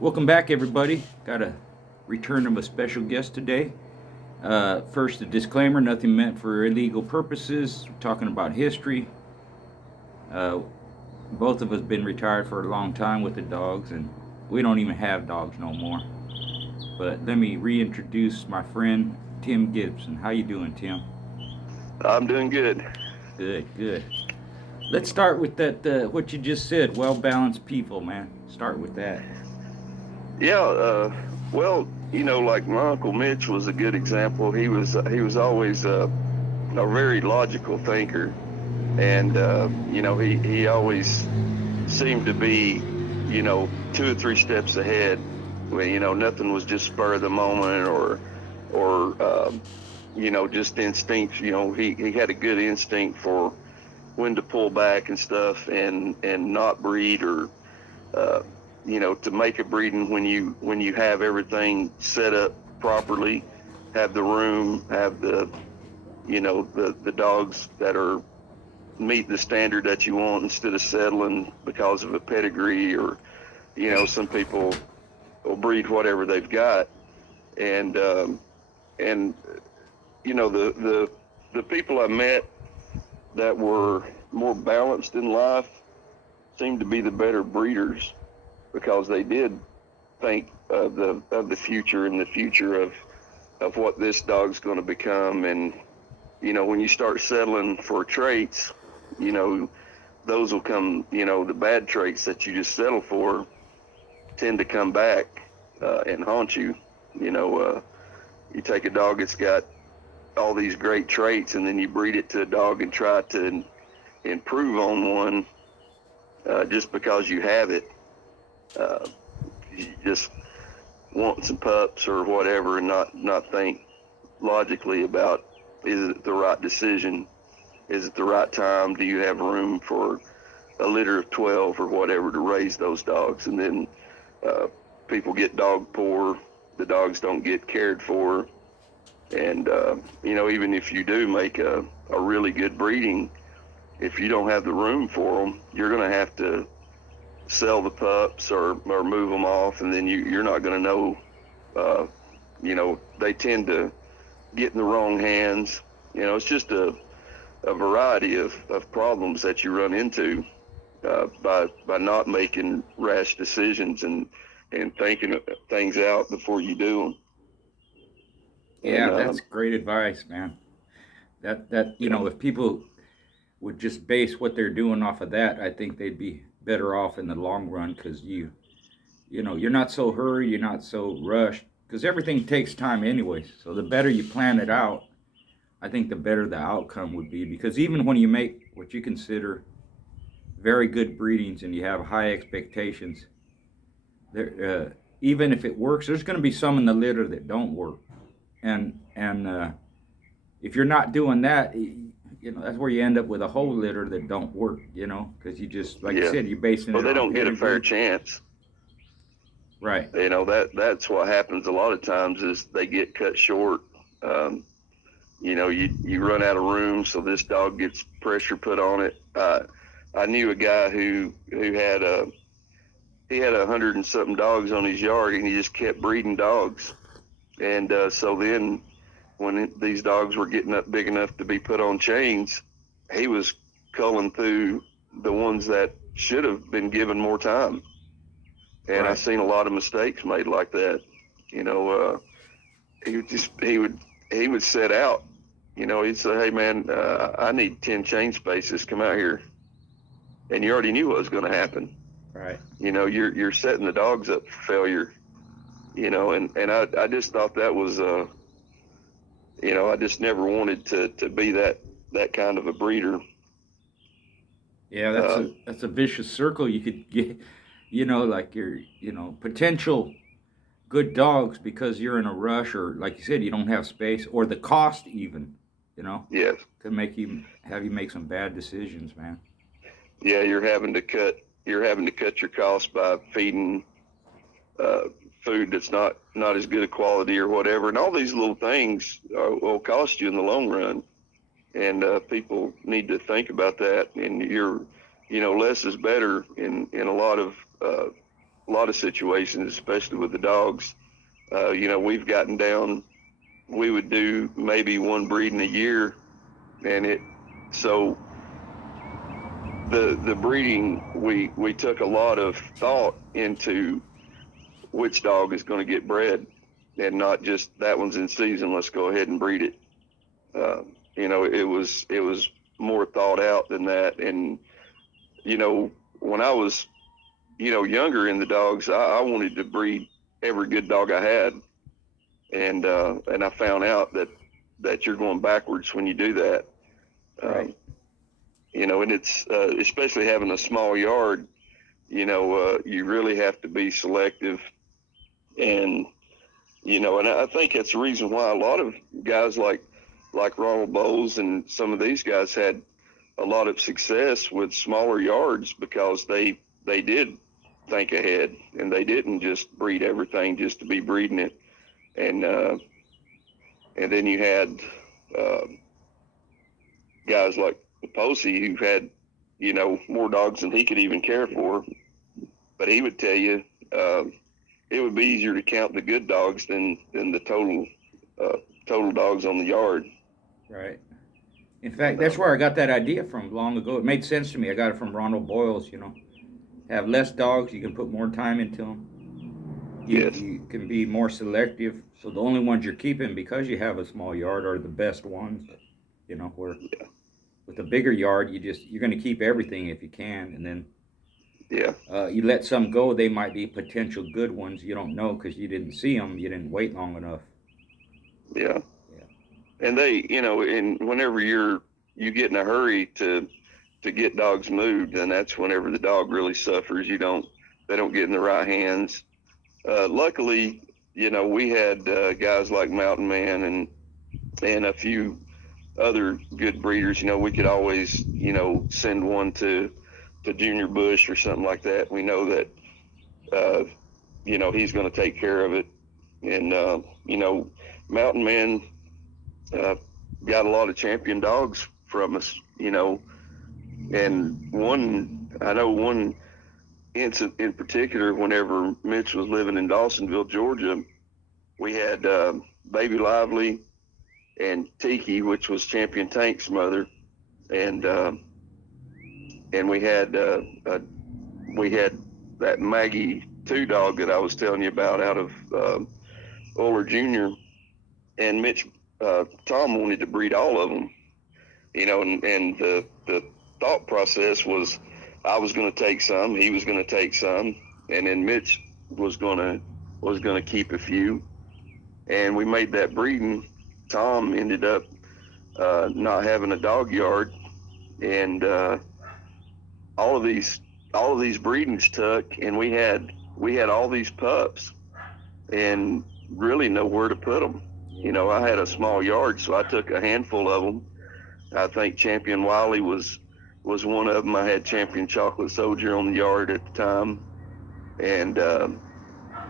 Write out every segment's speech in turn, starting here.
Welcome back, everybody. Got a return of a special guest today. First, a disclaimer: nothing meant for illegal purposes. We're talking about history. Uh, both of us been retired for a long time with the dogs, and we don't even have dogs no more. But let me reintroduce my friend Tim Gibson. How you doing, Tim? I'm doing good. Good, good. Let's start with that. What you just said. Well-balanced people, man. Start with that. Yeah, well, like my Uncle Mitch was a good example. He was always a very logical thinker, and he always seemed to be, two or three steps ahead. When nothing was just spur of the moment or just instinct. He had a good instinct for when to pull back and stuff, and not breed or uh, to make a breeding when you have everything set up properly, have the room, have the dogs that are meet the standard that you want, instead of settling because of a pedigree, or some people will breed whatever they've got. And um, and the people I met that were more balanced in life seemed to be the better breeders, because they did think of the future, and the future of what this dog's going to become. And when you start settling for traits, you know those will come. The bad traits that you just settle for tend to come back and haunt you. You take a dog that's got all these great traits, and then you breed it to a dog and try to improve on one, just because you have it. Uh, you just want some pups or whatever, and not think logically about, is it the right decision? Is it the right time? Do you have room for a litter of 12 or whatever to raise those dogs? And then uh, people get dog poor. The dogs don't get cared for. And, even if you do make a really good breeding, if you don't have the room for them, you're going to have to sell the pups, or move them off, and then you're not going to know. They tend to get in the wrong hands. It's just a variety of problems that you run into by not making rash decisions, and thinking things out before you do them. And Yeah, that's great advice, man. yeah, If people would just base what they're doing off of that, I think they'd be better off in the long run because you're not so hurried, you're not so rushed because everything takes time anyways. So the better you plan it out, I think the better the outcome would be because even when you make what you consider very good breedings and you have high expectations, even if it works, there's going to be some in the litter that don't work, and if you're not doing that, that's where you end up with a whole litter that don't work. Because you just, like you yeah. said, you're basing Well, it they on don't get a fair pedigree. chance. Right. That's what happens a lot of times, is they get cut short. Um, you run out of room, so this dog gets pressure put on it. I knew a guy who had 100 and something dogs on his yard, and he just kept breeding dogs. And so then, when these dogs were getting up big enough to be put on chains, he was culling through the ones that should have been given more time. And I've Right. seen a lot of mistakes made like that. You know, he would just he would set out. He'd say, "Hey man, I need 10 chain spaces. Come out here," and you already knew what was going to happen. Right. You're setting the dogs up for failure. And I just thought that was I just never wanted to be that kind of a breeder. Yeah, that's a Um, that's a vicious circle you could get. Like your potential good dogs because you're in a rush or like you said you don't have space or the cost even. You know, yes, can have you make some bad decisions, man. yeah, you're having to cut your costs by feeding uh, food that's not as good a quality or whatever, and all these little things will cost you in the long run. And people need to think about that. And less is better in a lot of of situations, especially with the dogs. We've gotten down. We would do maybe one breeding a year, and so the breeding, we took a lot of thought into which dog is going to get bred, and not just that one's in season, let's go ahead and breed it. It was more thought out than that. And when I was younger in the dogs, I wanted to breed every good dog I had, and I found out that you're going backwards when you do that. Right. And it's especially having a small yard. You really have to be selective, and and I think that's the reason why a lot of guys like Ronald Bowles and some of these guys had a lot of success with smaller yards, because they did think ahead, and they didn't just breed everything just to be breeding it. And then you had guys like Posey, who had more dogs than he could even care for, but he would tell you it would be easier to count the good dogs than the total dogs on the yard. Right. In fact, that's where I got that idea from long ago. It made sense to me. I got it from Ronald Boyles. Have less dogs, you can put more time into them. You can be more selective. So the only ones you're keeping, because you have a small yard, are the best ones. Where with a bigger yard, you're going to keep everything if you can, and then you let some go. They might be potential good ones. You don't know because you didn't see them. You didn't wait long enough. Yeah. And they, and whenever you get in a hurry to get dogs moved, then that's whenever the dog really suffers. They don't get in the right hands. Luckily, we had guys like Mountain Man and a few other good breeders. We could always, send one to Junior Bush or something like that. We know that, he's going to take care of it. And, Mountain Man got a lot of champion dogs from us, and I know one incident in particular, whenever Mitch was living in Dawsonville, Georgia, we had Baby Lively and Tiki, which was Champion Tank's mother, and we had that Maggie 2 dog that I was telling you about out of Oler Jr. And Mitch Tom wanted to breed all of them, and the thought process was I was going to take some, he was going to take some, and then Mitch was going to keep a few, and we made that breeding. Tom ended up not having a dog yard, and all of these breedings took, and we had all these pups, and really nowhere to put them. I had a small yard, so I took a handful of them. I think Champion Wiley was one of them. I had Champion Chocolate Soldier on the yard at the time, and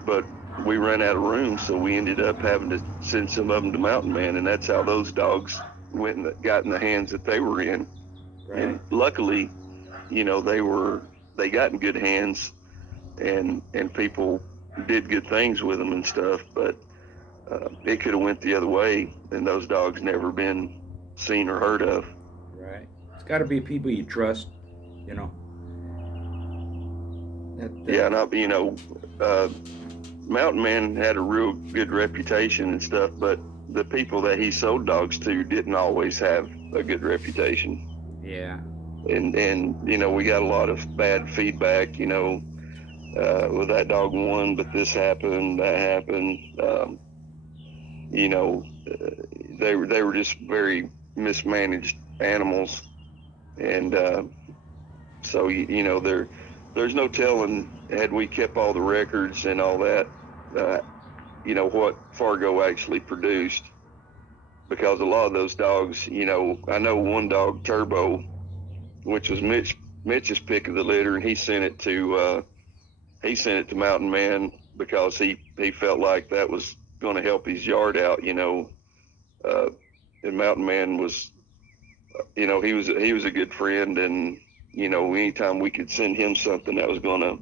but we ran out of room, so we ended up having to send some of them to Mountain Man, and that's how those dogs went and got in the hands that they were in. Right. And luckily, they got in good hands, and people did good things with them and stuff, but it could have went the other way, and those dogs never been seen or heard of. Right. It's got to be people you trust, Yeah, and Mountain Man had a real good reputation and stuff, but the people that he sold dogs to didn't always have a good reputation. Yeah. And we got a lot of bad feedback, well, that dog won, but this happened, that happened. They were just very mismanaged animals, and so there's no telling, had we kept all the records and all that, what Fargo actually produced, because a lot of those dogs, I know one dog, Turbo, which was Mitch's pick of the litter, and he sent it to Mountain Man because he felt like that was going to help his yard out, and Mountain Man was, he was a good friend, and anytime we could send him something that was going to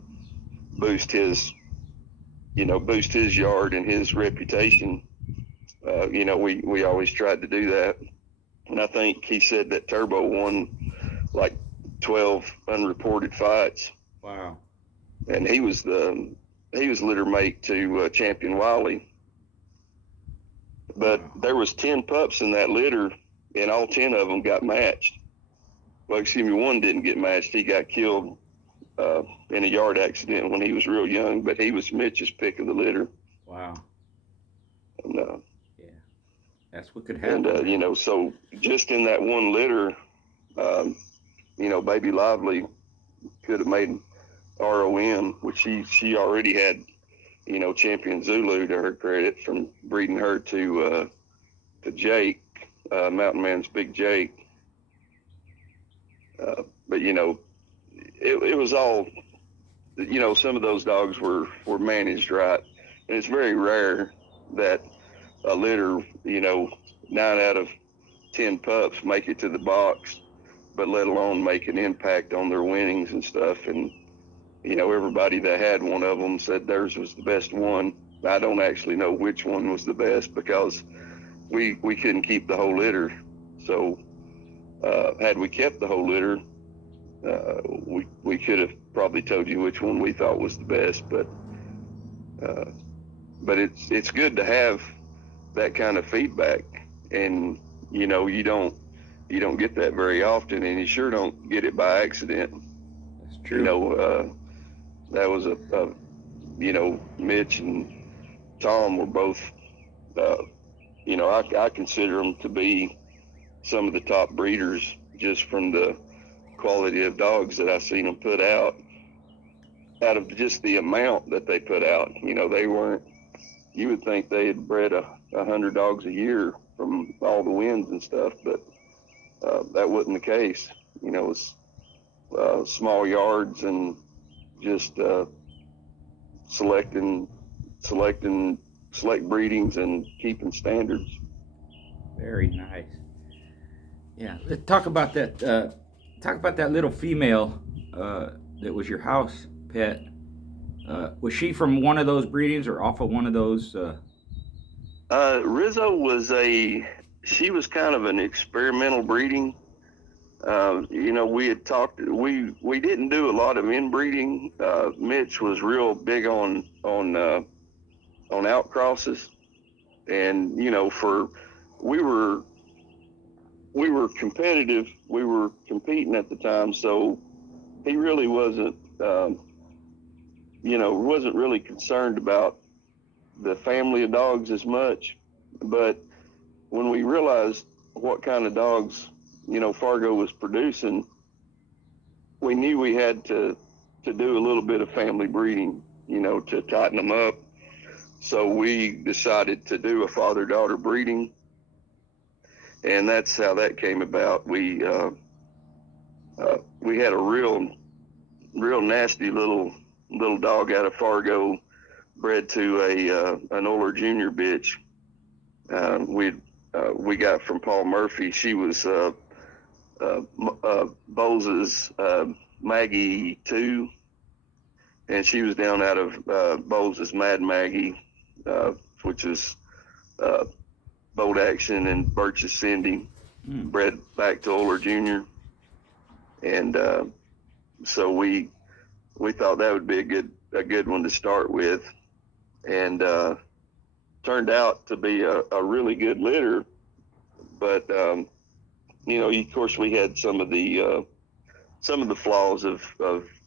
boost his, boost his yard and his reputation. We always tried to do that. And I think he said that Turbo won like 12 unreported fights. Wow. And he was litter mate to Champion Wiley. But there was 10 pups in that litter, and all 10 of them got matched. Well, excuse me, one didn't get matched. He got killed in a yard accident when he was real young, but he was Mitch's pick of the litter. Wow. And, yeah, that's what could happen. And, so just in that one litter, Baby Lively could have made ROM, which she already had, Champion Zulu to her credit from breeding her to Jake, Mountain Man's Big Jake. But it was all, some of those dogs were managed right, and it's very rare that a litter, 9 out of 10 pups make it to the box, but let alone make an impact on their winnings and stuff. And everybody that had one of them said theirs was the best one. I don't actually know which one was the best because we couldn't keep the whole litter. So had we kept the whole litter, we could have probably told you which one we thought was the best. But it's good to have that kind of feedback, and you don't get that very often, and you sure don't get it by accident. That's true. That was Mitch and Tom were both, I consider them to be some of the top breeders just from the quality of dogs that I've seen them put out of just the amount that they put out. They weren't, you would think they had bred 100 dogs a year from all the wins and stuff, but that wasn't the case. It was small yards and just select breedings and keeping standards. Very nice. Yeah, let's talk about that. Talk about that little female that was your house pet. Was she from one of those breedings or off of one of those? Rizzo was she was kind of an experimental breeding. We had talked. We didn't do a lot of inbreeding. Mitch was real big on outcrosses, and we were competitive. We were competing at the time, so he really wasn't really concerned about the family of dogs as much. But when we realized what kind of dogs Fargo was producing, we knew we had to do a little bit of family breeding, to tighten them up. So we decided to do a father-daughter breeding, and that's how that came about. We had a real nasty little dog out of Fargo, bred to an Oler Junior bitch. We got from Paul Murphy. She was Bowles's Maggie 2, and she was down out of Bowles's Mad Maggie, which is Bold Action and Birch's Cindy, bred back to Oler Junior. And so we thought that would be a good one to start with, and turned out to be a really good litter. But of course, we had some of the flaws of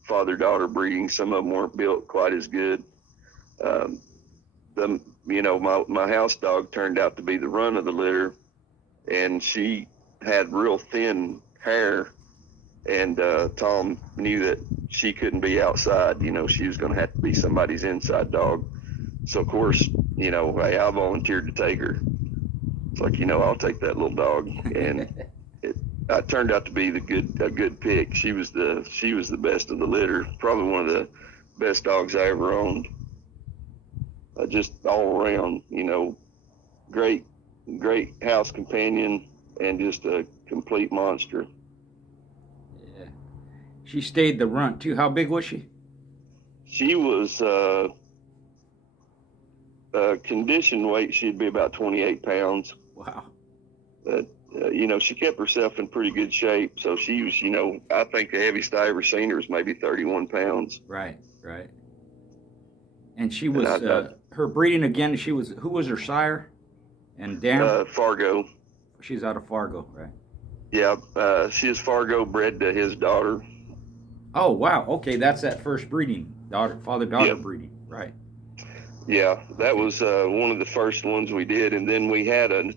father-daughter breeding. Some of them weren't built quite as good. My house dog turned out to be the run of the litter, and she had real thin hair. And Tom knew that she couldn't be outside. She was going to have to be somebody's inside dog. So of course, hey, I volunteered to take her. It's like, I'll take that little dog, and it turned out to be a good pick. She was the best of the litter, probably one of the best dogs I ever owned. Just all around, great house companion, and just a complete monster. Yeah, she stayed the runt too. How big was she? She was condition weight. She'd be about 28 pounds. Wow. But she kept herself in pretty good shape. So she was, I think the heaviest I ever seen her was maybe 31 pounds. Right. And she was her breeding again. Who was her sire? And dam? Fargo. She's out of Fargo, right? Yeah, she is Fargo, bred to his daughter. Oh wow. Okay, that's that first breeding, father-daughter Yep. breeding, right? Yeah, that was one of the first ones we did, and then we had a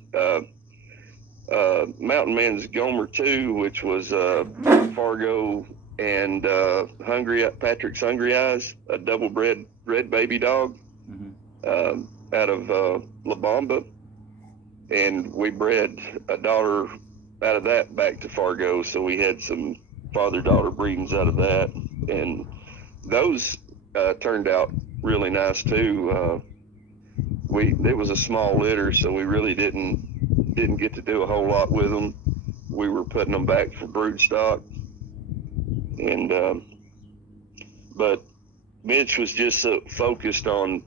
Mountain Man's Gomer 2, which was Fargo and Patrick's Hungry Eyes, a double-bred red baby dog out of La Bamba, and we bred a daughter out of that back to Fargo, so we had some father-daughter breedings out of that, and those turned out really nice too. It was a small litter, so we really didn't get to do a whole lot with them. We were putting them back for brood stock, and but Mitch was just so focused on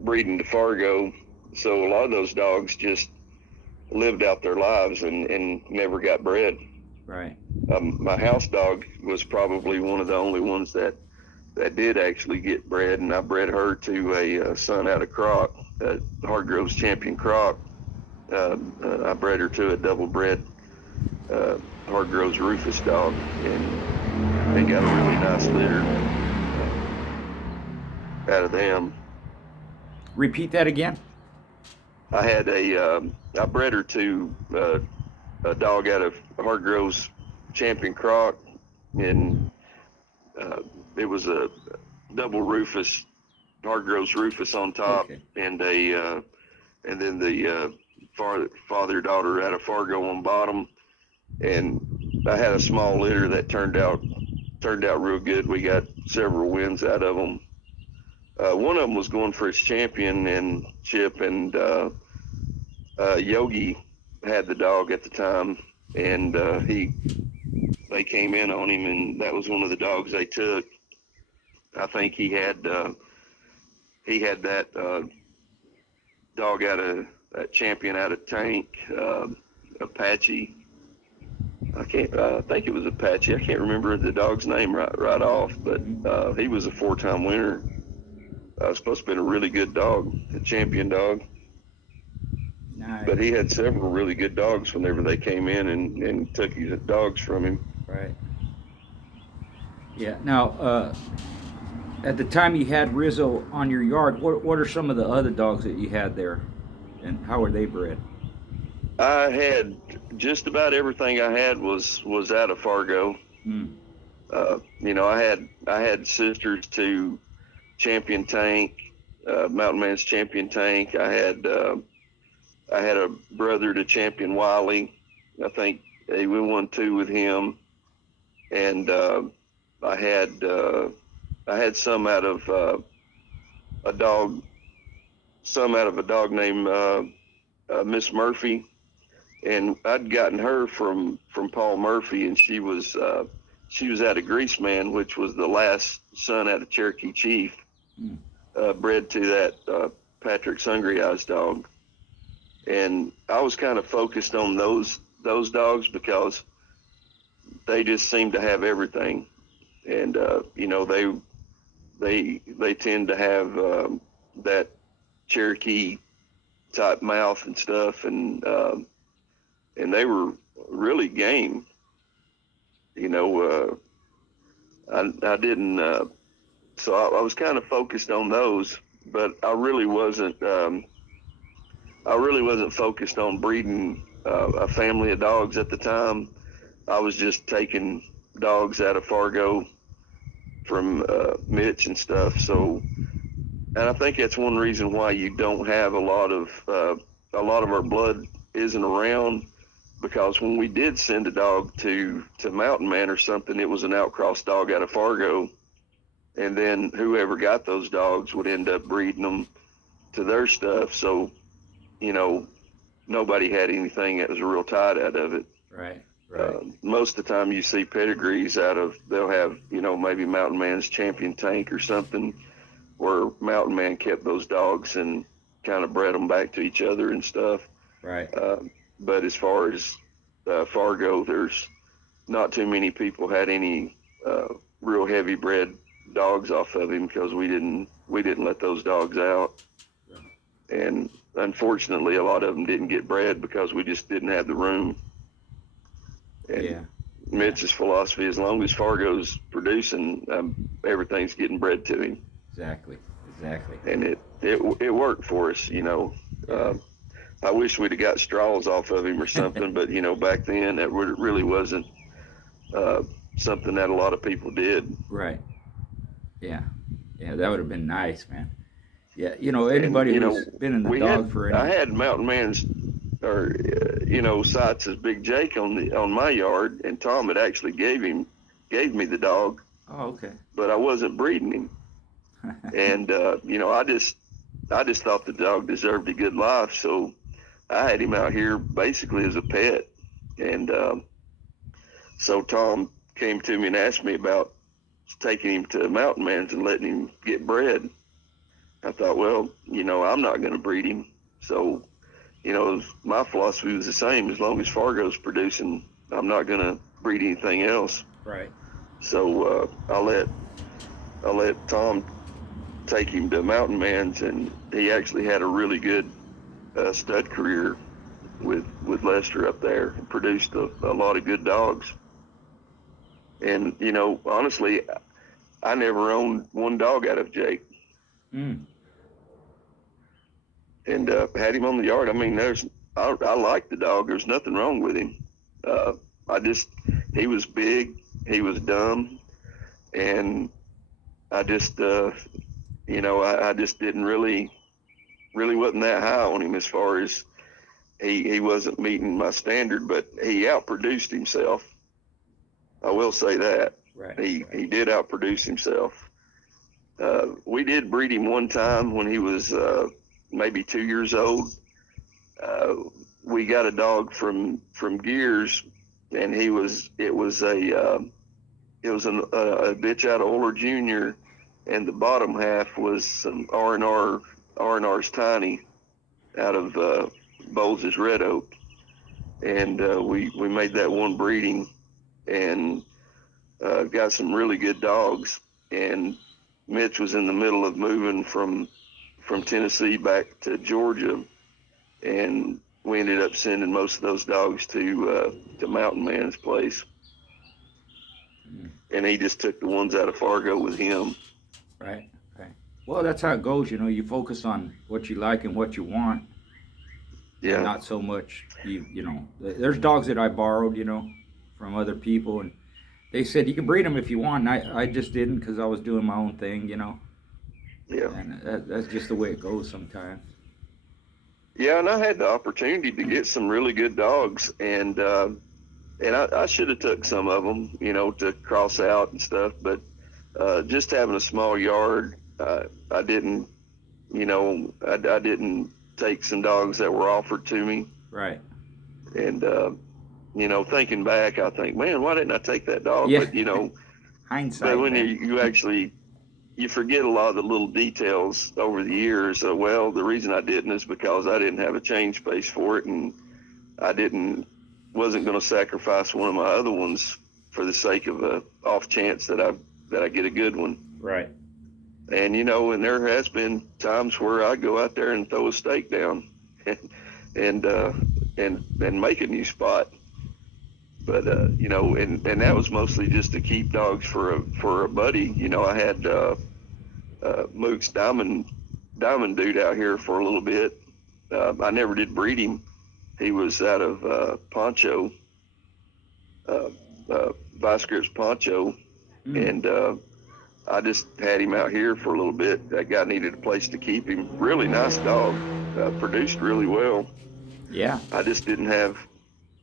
breeding to Fargo, so a lot of those dogs just lived out their lives and never got bred. Right. My house dog was probably one of the only ones that did actually get bred, and I bred her to a son out of Croc, Hargrove's Champion Croc. I bred her to a double-bred Hargrove's Rufus dog, and they got a really nice litter out of them. Repeat that again. I bred her to a dog out of Hargrove's Champion Croc, and it was a double Rufus, Hargrove's Rufus on top, okay. and then the father-daughter out of Fargo on bottom. And I had a small litter that turned out real good. We got several wins out of them. One of them was going for his championship, and Yogi had the dog at the time, and they came in on him, and that was one of the dogs they took. I think he had that dog that champion out of Tank, Apache. I think it was Apache. I can't remember the dog's name right off, but he was a 4-time winner. Supposed to have been a really good dog, a champion dog. Nice. But he had several really good dogs whenever they came in and took his dogs from him. Right. Yeah. Now, at the time you had Rizzo on your yard, what are some of the other dogs that you had there, and how were they bred? I had just about everything I had was out of Fargo. I had sisters to Champion Tank, Mountain Man's Champion Tank. I had a brother to Champion Wiley. I think we won 2 with him, and I had some out of a dog named Miss Murphy, and I'd gotten her from Paul Murphy, and she was out of Greaseman, which was the last son out of Cherokee Chief, bred to that Patrick's Hungry Eyes dog. And I was kind of focused on those dogs because they just seem to have everything, and they tend to have that Cherokee type mouth and stuff, and they were really game. I didn't. So I was kind of focused on those, but I really wasn't focused on breeding a family of dogs at the time. I was just taking dogs out of Fargo from Mitch and stuff. So, and I think that's one reason why you don't have a lot of our blood isn't around, because when we did send a dog to Mountain Man or something, it was an outcross dog out of Fargo, and then whoever got those dogs would end up breeding them to their stuff. So, nobody had anything that was real tied out of it. Right. Right. Most of the time you see pedigrees they'll have, maybe Mountain Man's champion tank or something, where Mountain Man kept those dogs and kind of bred them back to each other and stuff. Right. But as far as Fargo, there's not too many people had any real heavy bred dogs off of him, because we didn't let those dogs out. Yeah. And unfortunately, a lot of them didn't get bred because we just didn't have the room. And yeah. Mitch's philosophy, as long as Fargo's producing, everything's getting bred to him. Exactly. And it worked for us, I wish we'd have got straws off of him or something, but back then that really wasn't something that a lot of people did. Right. Yeah, that would have been nice, man. Yeah, anybody who's been in the dog for any... I had Mountain Man's, or sights as Big Jake on my yard, and Tom had actually gave me the dog. Oh, okay. But I wasn't breeding him, and I just thought the dog deserved a good life, so I had him out here basically as a pet. And so Tom came to me and asked me about taking him to Mountain Man's and letting him get bred. I thought, well, I'm not going to breed him. So, my philosophy was the same. As long as Fargo's producing, I'm not going to breed anything else. Right. So I let Tom take him to Mountain Man's, and he actually had a really good stud career with Lester up there, and produced a lot of good dogs. And, honestly, I never owned one dog out of Jake. Mm. And had him on the yard. I mean, I like the dog. There's nothing wrong with him. He was big, he was dumb, and I just, I just didn't really wasn't that high on him, as far as he wasn't meeting my standard, but he outproduced himself. I will say that. Right. He did outproduce himself. We did breed him one time when he was maybe 2 years old. We got a dog from Gears, and it was a bitch out of Oler Jr., and the bottom half was some R&R's Tiny out of Bowles' Red Oak. And we made that one breeding, and got some really good dogs. And Mitch was in the middle of moving from Tennessee back to Georgia, and we ended up sending most of those dogs to Mountain Man's place. And he just took the ones out of Fargo with him. Right. Well, that's how it goes, you focus on what you like and what you want. Yeah. Not so much, there's dogs that I borrowed, from other people, and they said you can breed them if you want, and I just didn't, because I was doing my own thing, Yeah. And that's just the way it goes sometimes. Yeah, and I had the opportunity to get some really good dogs, and I should have took some of them, to cross out and stuff, but just having a small yard, I didn't take some dogs that were offered to me. Right. And thinking back, I think, man, why didn't I take that dog? Yeah. But Hindsight. But when you actually, you forget a lot of the little details over the years. Well, the reason I didn't is because I didn't have a change space for it, and I wasn't going to sacrifice one of my other ones for the sake of a off chance that I get a good one. Right. And and there has been times where I go out there and throw a stake down, and make a new spot. But and that was mostly just to keep dogs for a buddy. I had Muks Diamond Dude out here for a little bit. I never did breed him. He was out of Poncho, Vice Grips Poncho, and I just had him out here for a little bit. That guy needed a place to keep him. Really nice dog, produced really well. Yeah. I just didn't have,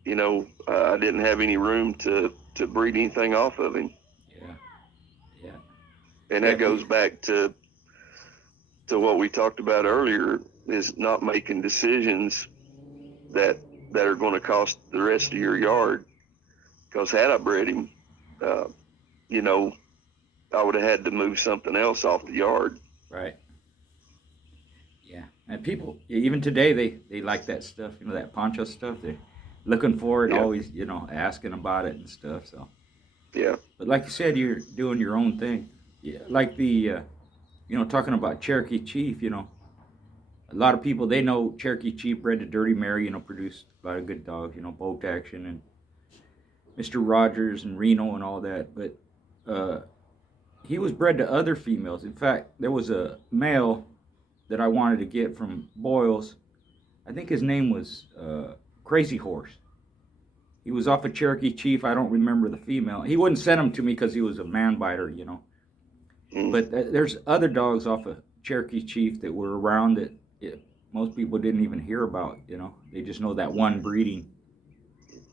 I didn't have any room to breed anything off of him. Yeah. And that goes back to what we talked about earlier, is not making decisions that are going to cost the rest of your yard. Because had I bred him, uh, you know, I would have had to move something else off the yard. Right. Yeah. And people, even today, they like that stuff, that poncho stuff. They're looking for it, Yeah. always, asking about it and stuff. So, Yeah. but like you said, you're doing your own thing. Yeah. Like the, talking about Cherokee Chief, a lot of people, they know Cherokee Chief bred to Dirty Mary, produced a lot of good dogs, Bolt Action and Mr. Rogers and Reno and all that. But he was bred to other females. In fact, there was a male that I wanted to get from Boyles. I think his name was Crazy Horse. He was off of Cherokee Chief. I don't remember the female. He wouldn't send him to me because he was a man biter, Mm. But there's other dogs off of Cherokee Chief that were around that most people didn't even hear about, They just know that one breeding.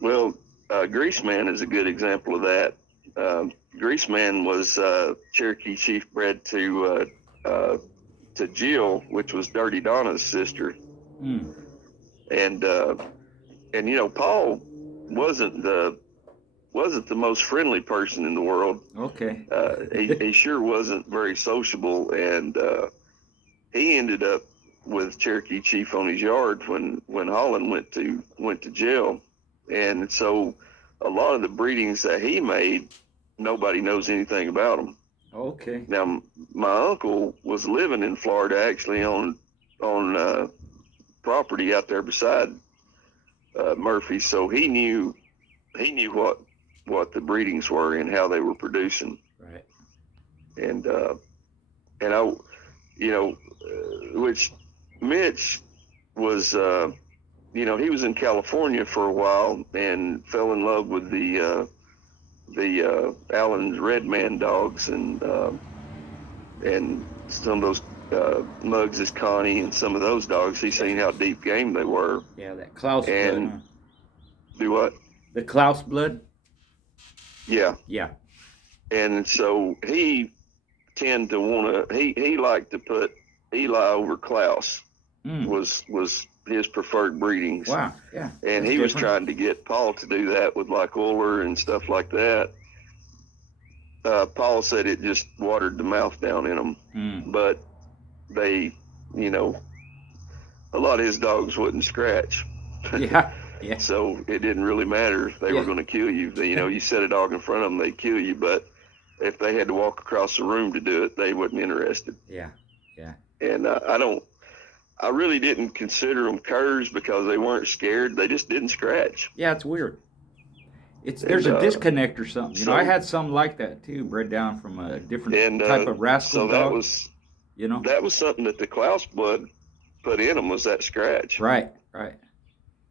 Well, Greaseman is a good example of that. Greaseman was Cherokee Chief bred to Jill, which was Dirty Donna's sister. Mm. And Paul wasn't the most friendly person in the world. Okay. He sure wasn't very sociable, and he ended up with Cherokee Chief on his yard when Holland went to jail, and so a lot of the breedings that he made, nobody knows anything about them. Okay. Now, my uncle was living in Florida, actually on property out there beside Murphy, so he knew what the breedings were and how they were producing. Right. And I, which Mitch was, he was in California for a while and fell in love with the Allen's Red Man dogs and some of those Mugs is Connie and some of those dogs. He seen how deep game they were. Yeah, that Klaus and blood. Huh? Do what? The Klaus blood? Yeah. Yeah. And so he tend to want to, he liked to put Eli over Klaus. Was his preferred breedings. Wow, yeah. And he was trying to get Paul to do that with like Uller and stuff like that. Paul said it just watered the mouth down in them. But they, a lot of his dogs wouldn't scratch. Yeah, yeah. So it didn't really matter if they were going to kill you. You set a dog in front of them, they'd kill you. But if they had to walk across the room to do it, they wasn't interested. Yeah, yeah. And I really didn't consider them curs because they weren't scared. They just didn't scratch. Yeah, it's weird. There's a disconnect or something. I had some like that too, bred down from a different type of rascal dog. That was something that the Klaus blood put in them, was that scratch. Right, right.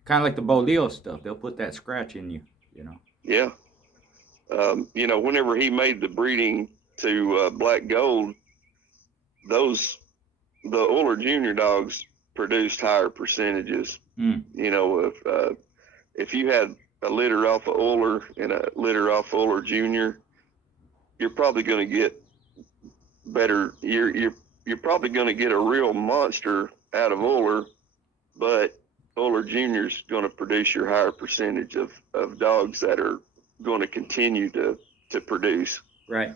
Kind of like the Boleo stuff. They'll put that scratch in you, Yeah. Whenever he made the breeding to Black Gold, the Uller Junior dogs produced higher percentages. If you had a litter off of Uller and a litter off Uller Junior, you're probably going to get better. You're probably going to get a real monster out of Uller, but Uller Junior's going to produce your higher percentage of dogs that are going to continue to produce. Right.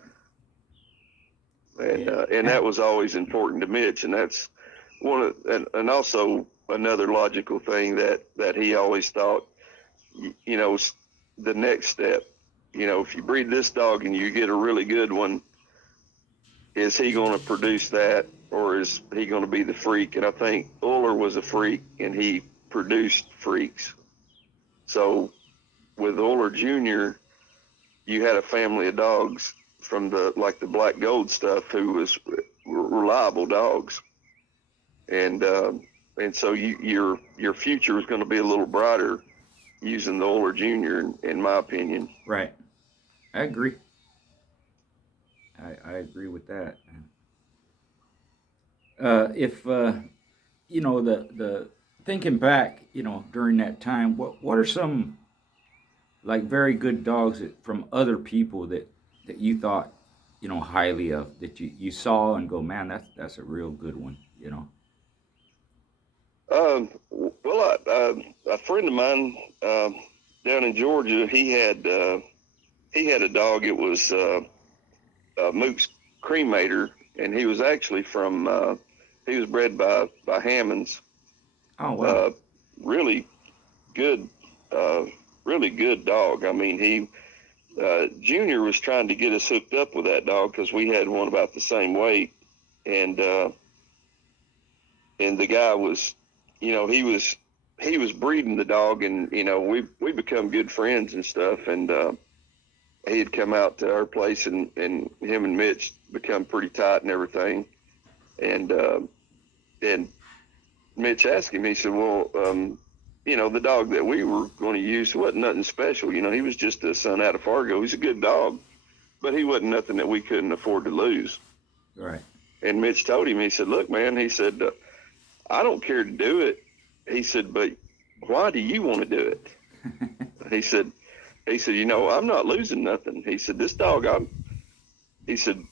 And that was always important to Mitch, and that's and also another logical thing that he always thought, the next step, if you breed this dog and you get a really good one, is he going to produce that, or is he going to be the freak? And I think Uller was a freak, and he produced freaks. So with Uller Jr., you had a family of dogs from the Black Gold stuff who was reliable dogs, and so your future is going to be a little brighter using the Uller Junior, in my opinion. Right, I agree. I agree with that. If the thinking back, during that time, what are some very good dogs from other people that you thought, highly of, that you saw and go, man, that's a real good one, Well, a friend of mine down in Georgia, he had a dog. It was Muks Creator, and he was actually from he was bred by Hammonds. Oh wow. Really good, really good dog. I mean, he Junior was trying to get us hooked up with that dog because we had one about the same weight, and the guy was, he was breeding the dog, and we become good friends and stuff, and he had come out to our place, and him and Mitch become pretty tight and everything, and Mitch asked him, he said, well, the dog that we were going to use wasn't nothing special. He was just a son out of Fargo. He's a good dog, but he wasn't nothing that we couldn't afford to lose. Right. And Mitch told him, he said, look, man, he said, I don't care to do it. He said, but why do you want to do it? he said, I'm not losing nothing. He said, this dog, he said,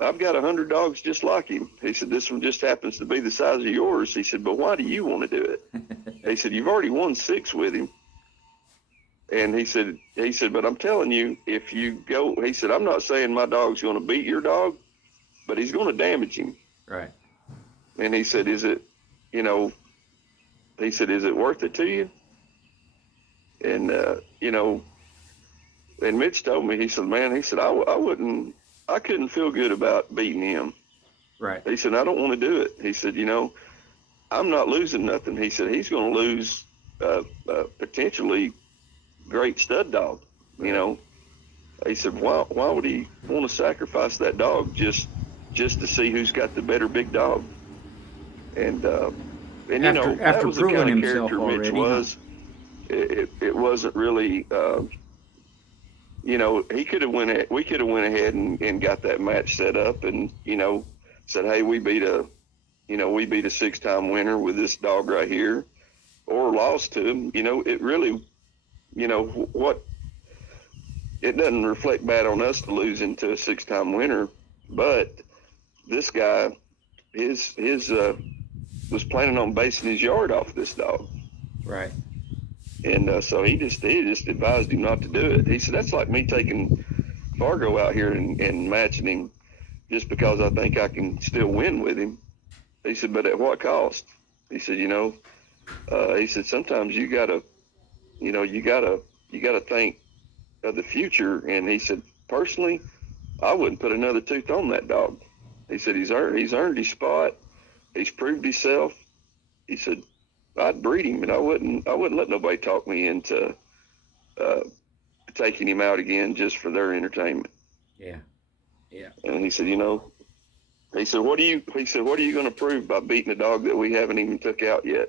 I've got 100 dogs just like him. He said, this one just happens to be the size of yours. He said, but why do you want to do it? He said, you've already won 6 with him. And he said, but I'm telling you, if you go, he said, I'm not saying my dog's going to beat your dog, but he's going to damage him. Right. And he said, is it worth it to you? And, and Mitch told me, he said, man, he said, I couldn't feel good about beating him. Right. He said, I don't want to do it. He said, I'm not losing nothing. He said, he's going to lose potentially great stud dog, He said, why would he want to sacrifice that dog just to see who's got the better big dog? And that was the kind of character Mitch was. It wasn't really, we could have went ahead and got that match set up, and said, hey, we beat a 6-time winner with this dog right here, or lost to him. It really, it doesn't reflect bad on us to losing to a 6-time winner, but this guy, his was planning on basing his yard off this dog. Right. And so he just advised him not to do it. He said, that's like me taking Fargo out here and matching him just because I think I can still win with him. He said, but at what cost? He said, he said, sometimes you gotta think of the future. And he said, personally, I wouldn't put another tooth on that dog. He said, he's earned his spot. He's proved himself. He said, I'd breed him, and I wouldn't let nobody talk me into taking him out again just for their entertainment. Yeah. Yeah. And he said, he said, what are you going to prove by beating a dog that we haven't even took out yet?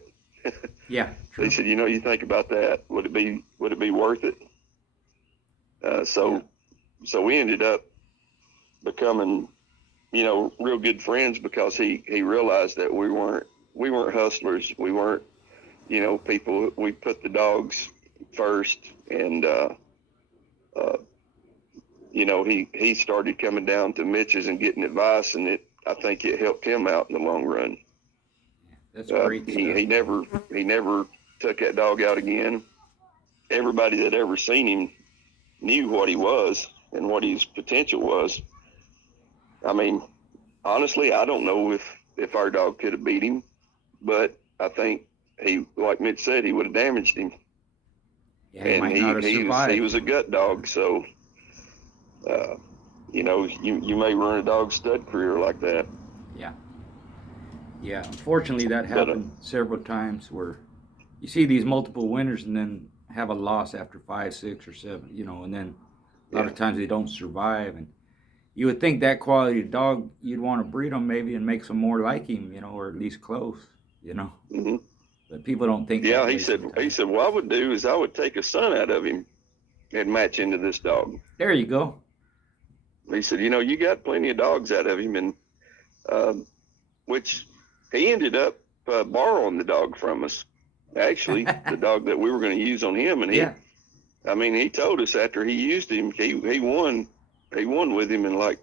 Yeah. True. He said, you think about that. Would it be worth it? So we ended up becoming, real good friends because he realized that we weren't hustlers. We weren't, people. We put the dogs first, and he started coming down to Mitch's and getting advice, and I think it helped him out in the long run. That's great stuff. He never took that dog out again. Everybody that ever seen him knew what he was and what his potential was. I mean, honestly, I don't know if our dog could have beat him, but I think he, like Mitch said, he would have damaged him. Yeah, he might not have survived. He was a gut dog, so you may run a dog stud career like that. Yeah. Unfortunately, that happened several times where you see these multiple winners and then have a loss after 5, 6, or 7. And then a lot of times they don't survive. And you would think that quality dog, you'd want to breed them maybe and make some more like him, or at least close, Mm-hmm. But people don't think. Yeah, he said, what I would do is I would take a son out of him and match into this dog. There you go. He said, you got plenty of dogs out of him, and which he ended up borrowing the dog from us. Actually, the dog that we were going to use on him, and he told us after he used him, he won with him in like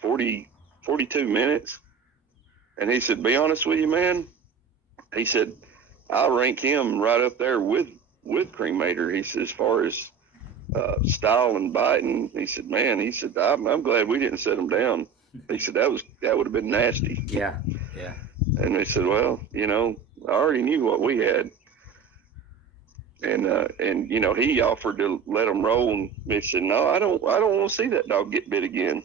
42 minutes. And he said, be honest with you, man, he said, I'll rank him right up there with with Cremator. He said, as far as style and biting, he said, man, he said, I'm glad we didn't set him down. He said that would have been nasty. Yeah, yeah. And they said, well, I already knew what we had. And he offered to let him roll, and he said, no, I don't want to see that dog get bit again.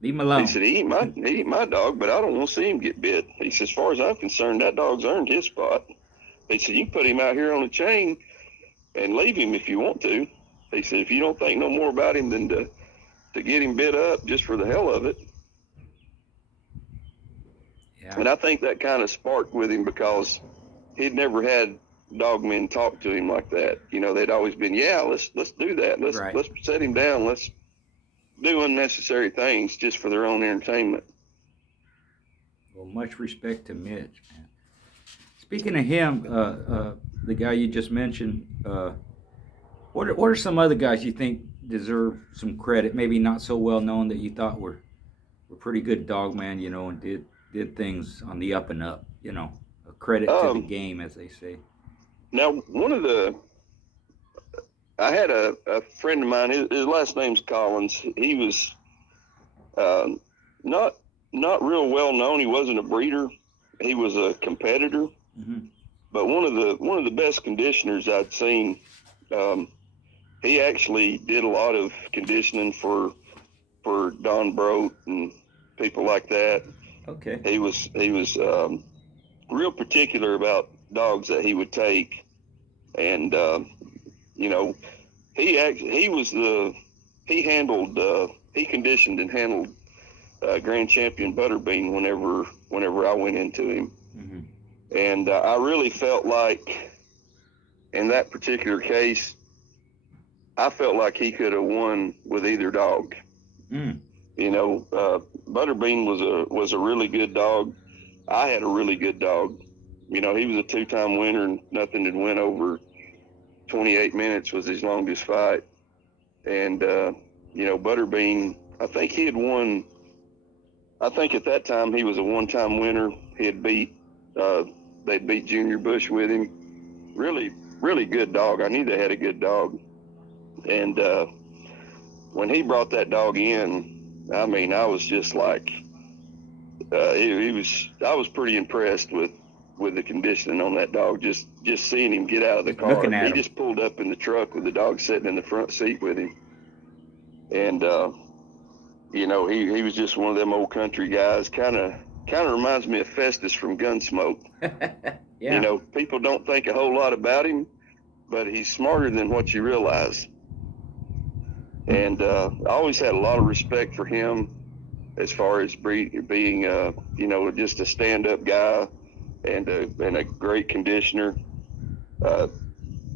Leave him alone. He said, he ain't my dog, but I don't want to see him get bit. He said, as far as I'm concerned, that dog's earned his spot. He said, you can put him out here on a chain and leave him if you want to. He said, if you don't think no more about him than to get him bit up just for the hell of it. Yeah. And I think that kind of sparked with him because he'd never had dogmen talk to him like that. They'd always been, let's do that. Let's set him down. Let's do unnecessary things just for their own entertainment. Well, much respect to Mitch, man. Speaking of him, the guy you just mentioned, what are some other guys you think deserve some credit? Maybe not so well known that you thought were pretty good dogmen, and did things on the up and up. A credit to the game, as they say. Now, I had a friend of mine. His last name's Collins. He was not real well known. He wasn't a breeder. He was a competitor. Mm-hmm. But one of the best conditioners I'd seen. He actually did a lot of conditioning for Don Brote and people like that. Okay. He was real particular about dogs that he would take, and he conditioned and handled Grand Champion Butterbean whenever I went into him. Mm-hmm. And I really felt like in that particular case, I felt like he could have won with either dog. Mm. Butterbean was a really good dog. I had a really good dog. He was a 2-time winner, and nothing had went over 28 minutes was his longest fight. And Butterbean, I think he had won. I think at that time he was a 1-time winner. He had they'd beat Junior Bush with him. Really, really good dog. I knew they had a good dog. And when he brought that dog in, I mean, I was just like, I was pretty impressed with the conditioning on that dog. Just seeing him get out of the car. He just pulled up in the truck with the dog sitting in the front seat with him. And, he was just one of them old country guys. Kind of reminds me of Festus from Gunsmoke. Yeah. People don't think a whole lot about him, but he's smarter than what you realize. And I always had a lot of respect for him as far as being, just a stand-up guy and a great conditioner,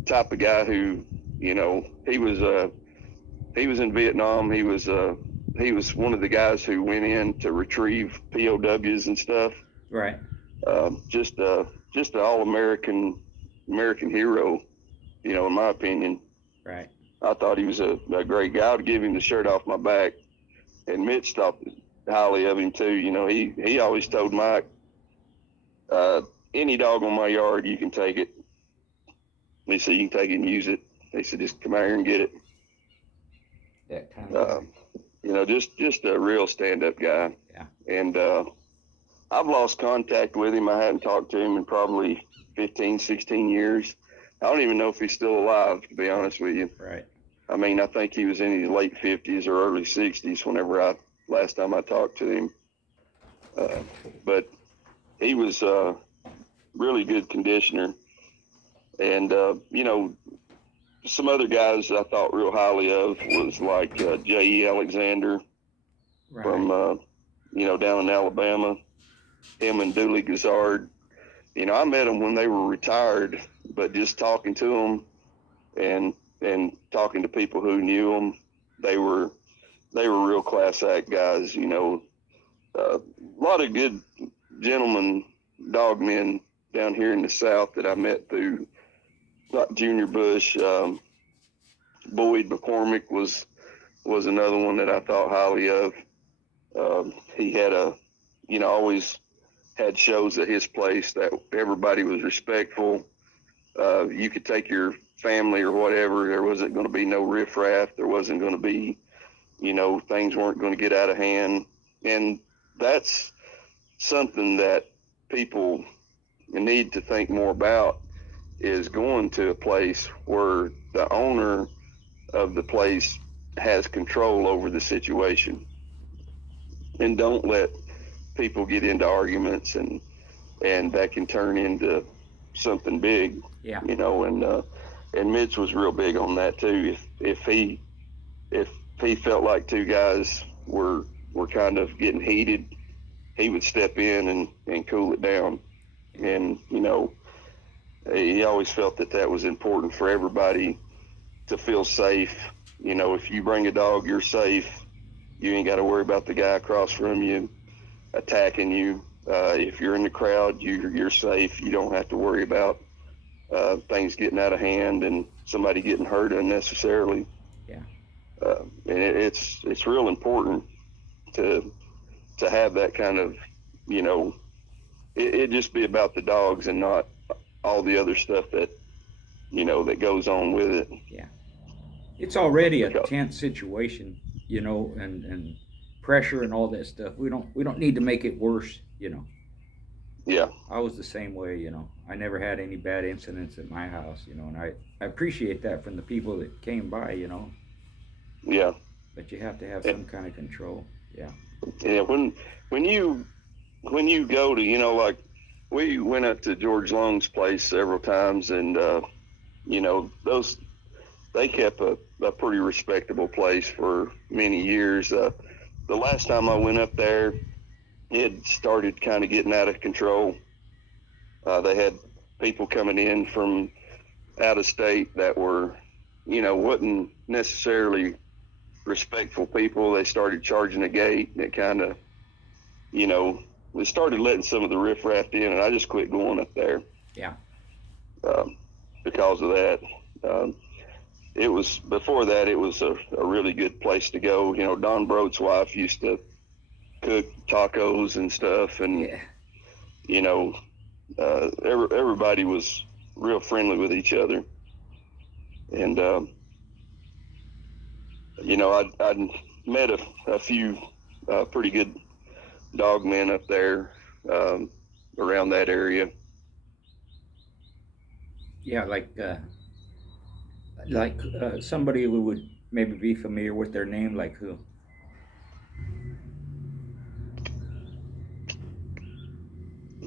type of guy who, he was in Vietnam. He was one of the guys who went in to retrieve POWs and stuff. Right. Just an all-American hero, in my opinion. Right. I thought he was a great guy. I would give him the shirt off my back. And Mitch thought highly of him too. He always told Mike, any dog on my yard, you can take it. He said, you can take it and use it. He said, just come out here and get it. That kind of just a real stand-up guy. Yeah. And I've lost contact with him. I hadn't talked to him in probably 15, 16 years. I don't even know if he's still alive, to be honest with you. Right. I mean, I think he was in his late 50s or early 60s whenever last time I talked to him. But he was a really good conditioner. And, some other guys I thought real highly of was like J.E. Alexander from, down in Alabama. Him and Dooley Gazard. I met them when they were retired, but just talking to them and talking to people who knew them, they were real class act guys. A lot of good gentlemen, dog men down here in the South that I met through, like Junior Bush. Boyd McCormick was another one that I thought highly of. He had always had shows at his place that everybody was respectful. you could take your family or whatever. There wasn't going to be no riffraff. There wasn't going to be, things weren't going to get out of hand. And that's something that people need to think more about, is going to a place where the owner of the place has control over the situation, and don't let people get into arguments and that can turn into something big. Yeah. And Mitch was real big on that too. If he felt like two guys were kind of getting heated, he would step in and cool it down. And he always felt that was important for everybody to feel safe. If you bring a dog, you're safe. You ain't got to worry about the guy across from you attacking you. If you're in the crowd, you're safe. You don't have to worry about things getting out of hand and somebody getting hurt unnecessarily. Yeah. And it's real important to have that kind of, it just be about the dogs and not all the other stuff that goes on with it. Yeah. It's already a tense situation, and pressure and all that stuff. We don't need to make it worse, Yeah. I was the same way, I never had any bad incidents at my house, and I appreciate that from the people that came by, Yeah. But you have to have some kind of control. Yeah. Yeah. When you go to, like we went up to George Long's place several times, and they kept a pretty respectable place for many years. The last time I went up there, it started kind of getting out of control. They had people coming in from out of state that were, wasn't necessarily respectful people. They started charging a gate, and it kind of, we started letting some of the riffraff in, and I just quit going up there. Yeah. Because of that. It was, before that, it was a really good place to go. Don Brote's wife used to cook tacos and stuff, and everybody was real friendly with each other. And I'd met a few pretty good dog men up there around that area. Yeah, like somebody who would maybe be familiar with their name, like who?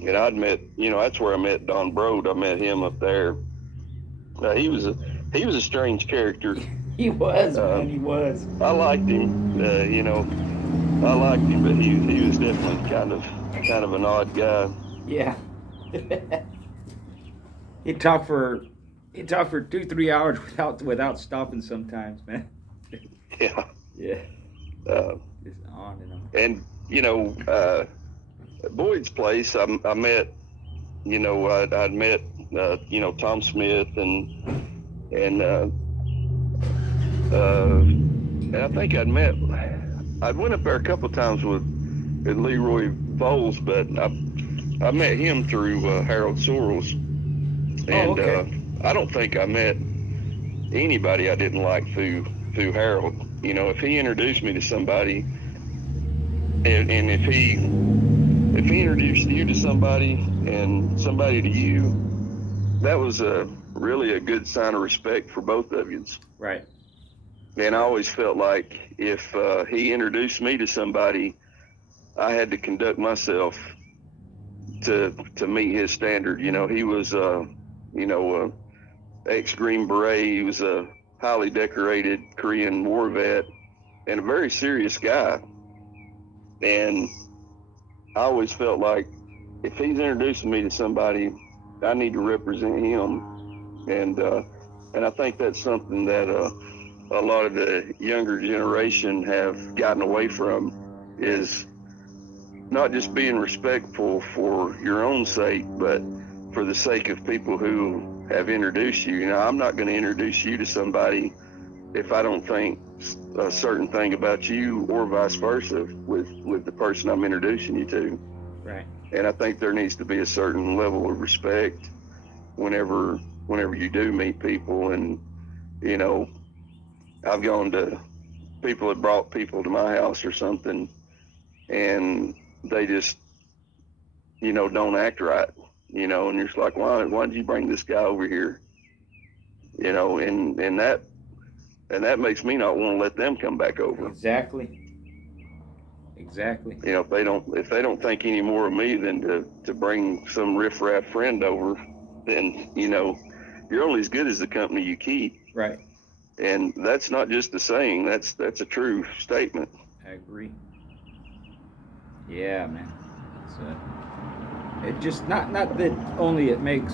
And I'd met, that's where I met Don Brote. I met him up there. He was a strange character. He was, man. He was. I liked him. I liked him, but he was definitely kind of an odd guy. Yeah. He'd talk for 2-3 hours without stopping sometimes, man. Yeah. Yeah. Just on and on. And at Boyd's place, I met, I'd met, Tom Smith and I think I went up there a couple of times with Leroy Foles, but I met him through Harold Sorrells. And okay. I don't think I met anybody I didn't like through Harold. If he introduced me to somebody, and if he introduced you to somebody and somebody to you, that was really a good sign of respect for both of you. Right. And I always felt like if he introduced me to somebody, I had to conduct myself to meet his standard. He was ex-Green Beret. He was a highly decorated Korean war vet and a very serious guy. And I always felt like if he's introducing me to somebody, I need to represent him. And I think that's something that a lot of the younger generation have gotten away from, is not just being respectful for your own sake, but for the sake of people who have introduced you. I'm not going to introduce you to somebody if I don't think a certain thing about you, or vice versa with the person I'm introducing you to. Right. And I think there needs to be a certain level of respect whenever whenever you do meet people. And, you know, I've gone to people that brought people to my house or something, and they just, you know, don't act right, you know, and you're just like, why did you bring this guy over here? You know, and that makes me not want to let them come back over. Exactly. You know, if they don't think any more of me than to bring some riffraff friend over, then, you know, you're only as good as the company you keep. Right. And that's not just a saying, that's a true statement. I agree. Yeah, man. It just not that only it makes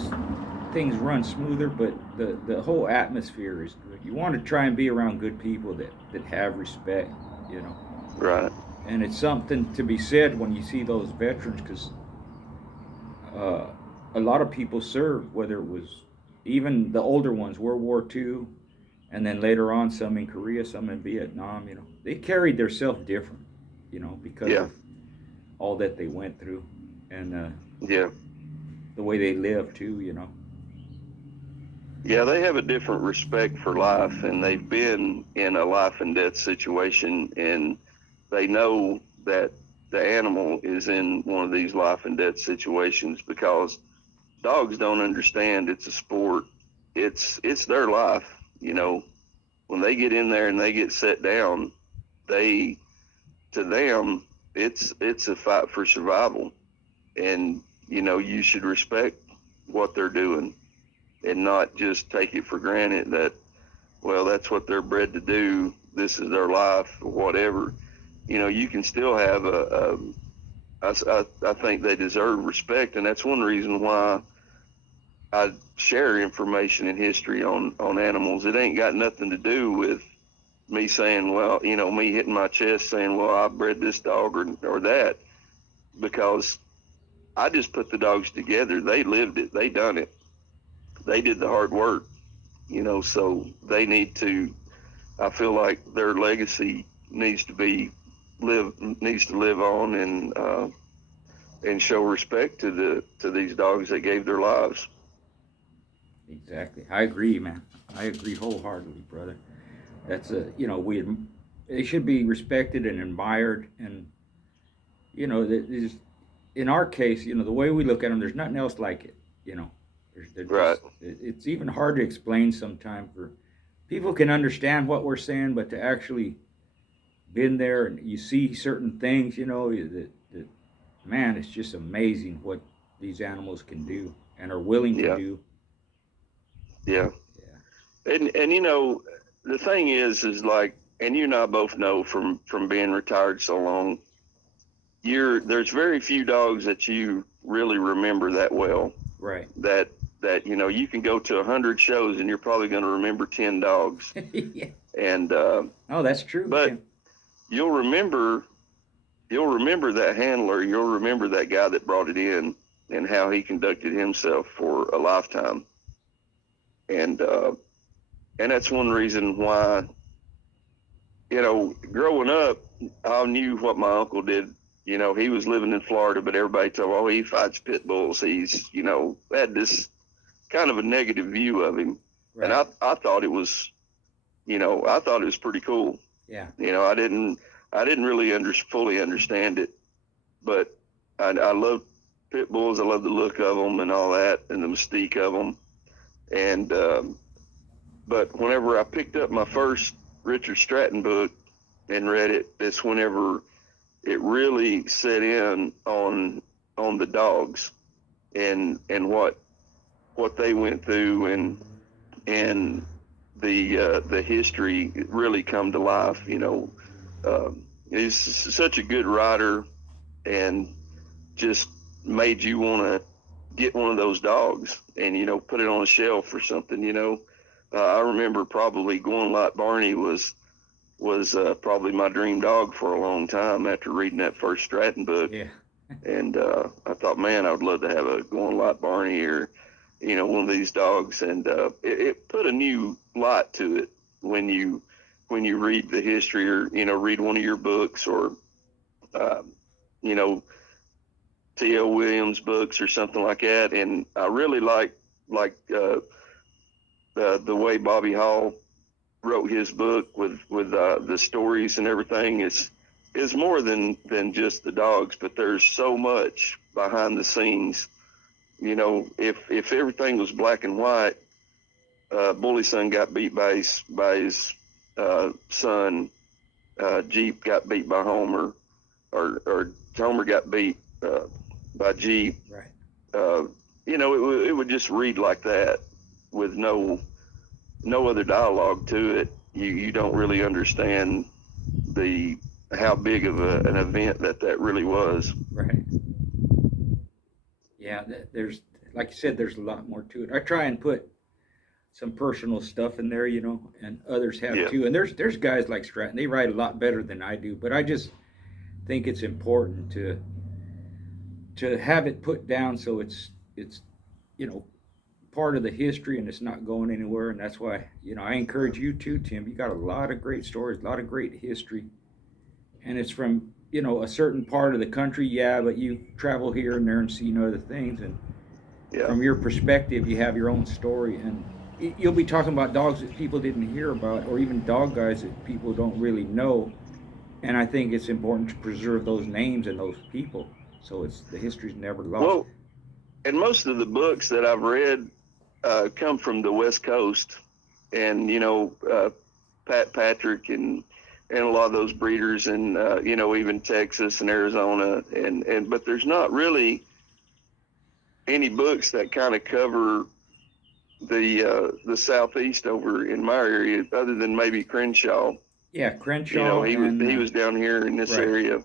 things run smoother, but the whole atmosphere is good. You want to try and be around good people that have respect, you know. Right. And it's something to be said when you see those veterans, because a lot of people served, whether it was even the older ones, World War II, and then later on some in Korea, some in Vietnam. You know, they carried themselves different, you know, because of all that they went through, and the way they lived too, you know. Yeah, they have a different respect for life, and they've been in a life and death situation, and they know that the animal is in one of these life and death situations, because dogs don't understand it's a sport. It's their life, you know. When they get in there and they get set down, to them it's a fight for survival, and you know, you should respect what they're doing and not just take it for granted that, well, that's what they're bred to do, this is their life, or whatever. You know, you can still have I think they deserve respect, and that's one reason why I share information and history on animals. It ain't got nothing to do with me saying, well, you know, me hitting my chest saying, well, I bred this dog or that, because I just put the dogs together. They lived it. They done it. They did the hard work, you know, so they need to, I feel like their legacy needs to live on, and show respect to these dogs that gave their lives. Exactly. I agree, man. I agree wholeheartedly, brother. That's you know, they should be respected and admired, and you know, in our case, you know, the way we look at them, there's nothing else like it. You know, they're Right. just, it's even hard to explain sometimes for people can understand what we're saying, but to actually been there and you see certain things, you know, that man, it's just amazing what these animals can do and are willing to Yeah. do. Yeah. Yeah. And you know, the thing is like, and you and I both know from being retired so long, there's very few dogs that you really remember that well. Right. That you know, you can go to 100 shows and you're probably going to remember 10 dogs. Yeah. And Oh, that's true. but Yeah. you'll remember that handler. You'll remember that guy that brought it in and how he conducted himself for a lifetime. And that's one reason why, you know, growing up, I knew what my uncle did. You know, he was living in Florida, but everybody told, oh, he fights pit bulls. He's, you know, had this kind of a negative view of him. Right. And I thought it was, you know, I thought it was pretty cool. Yeah. You know, I didn't really fully understand it, but I love pit bulls. I love the look of them and all that, and the mystique of them. And but whenever I picked up my first Richard Stratton book and read it, it's whenever it really set in on the dogs and what they went through, and the history really come to life. You know, he's such a good writer, and just made you want to get one of those dogs and, you know, put it on a shelf or something. You know, I remember probably going like Barney was probably my dream dog for a long time after reading that first Stratton book. Yeah. And I thought, man, I would love to have a going like Barney, or, you know, one of these dogs. And it put a new light to it when you read the history, or, you know, read one of your books, or you know, T.L. Williams books or something like that. And I really like the way Bobby Hall wrote his book with the stories and everything is more than just the dogs, but there's so much behind the scenes. You know, if everything was black and white, Bully's son got beat by his son. Jeep got beat by Homer, or Homer got beat by Jeep. Right. You know, it would just read like that with no other dialogue to it. You don't really understand how big of an event that really was. Right. Yeah, there's, like you said, there's a lot more to it. I try and put some personal stuff in there, you know, and others have Yeah. too. And there's guys like Stratton, they write a lot better than I do, but I just think it's important to have it put down so it's you know, part of the history and it's not going anywhere. And that's why, you know, I encourage you too, Tim. You got a lot of great stories, a lot of great history, and it's from, you know, a certain part of the country, yeah, but you travel here and there and see other things, and Yeah. from your perspective, you have your own story, and you'll be talking about dogs that people didn't hear about, or even dog guys that people don't really know. And I think it's important to preserve those names and those people, so it's the history's never lost. Well, and most of the books that I've read come from the West Coast, and you know, Pat Patrick and a lot of those breeders, and you know, even Texas and Arizona, and but there's not really any books that kind of cover the Southeast over in my area, other than maybe Crenshaw. Yeah, Crenshaw. You know, and, he was down here in this right. area,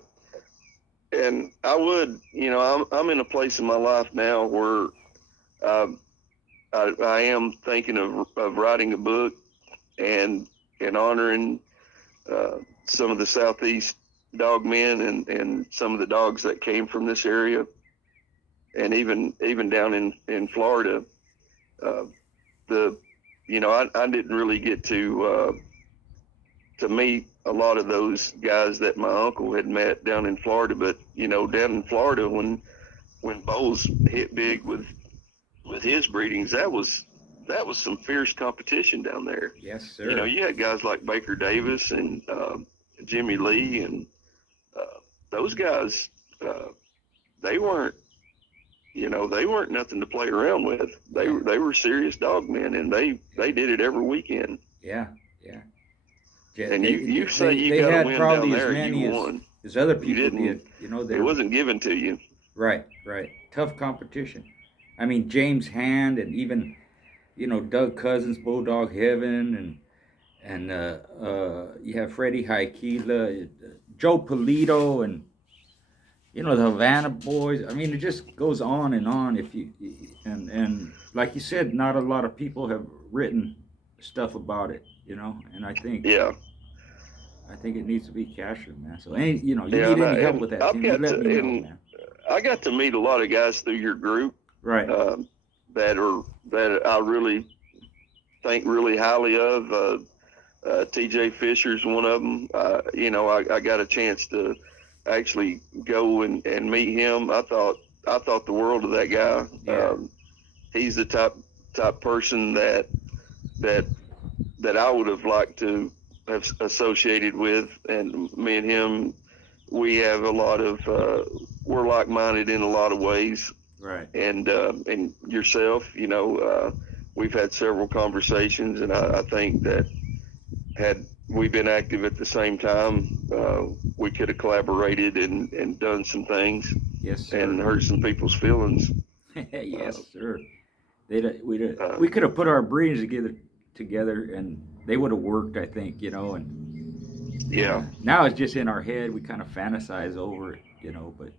and I would, you know, I'm in a place in my life now where I am thinking of writing a book and honoring some of the Southeast dog men and some of the dogs that came from this area, and even down in Florida. You know, I didn't really get to meet a lot of those guys that my uncle had met down in Florida, but you know, down in Florida when Bowles hit big with his breedings, that was some fierce competition down there. Yes, sir. You know, you had guys like Baker Davis and Jimmy Lee, and those guys, they weren't nothing to play around with. They were serious dog men, and they did it every weekend. Yeah. And you say you got to win down there, you won. As other people you didn't, did. You know, it wasn't given to you. Right. Tough competition. I mean, James Hand, and even, you know, Doug Cousins, Bulldog Heaven, and you have Freddie Haikila, Joe Polito, and you know, the Havana Boys. I mean, it just goes on and on. And like you said, not a lot of people have written stuff about it, you know, and I think it needs to be captured, man. So you know, you need any help with that, Tim, you let me know, man. I got to meet a lot of guys through your group, right? That I really think really highly of. TJ Fisher's one of them. You know, I got a chance to actually go and meet him. I thought the world of that guy. Yeah. He's the type person that I would have liked to have associated with, and me and him, we have a lot of we're like-minded in a lot of ways. Right. And yourself, you know, we've had several conversations, and I think that had we been active at the same time, we could have collaborated and done some things. Yes, sir. And hurt some people's feelings. Yes, sir. We could have put our breedings together, and they would have worked, I think, you know. And yeah. Now it's just in our head. We kind of fantasize over it, you know. But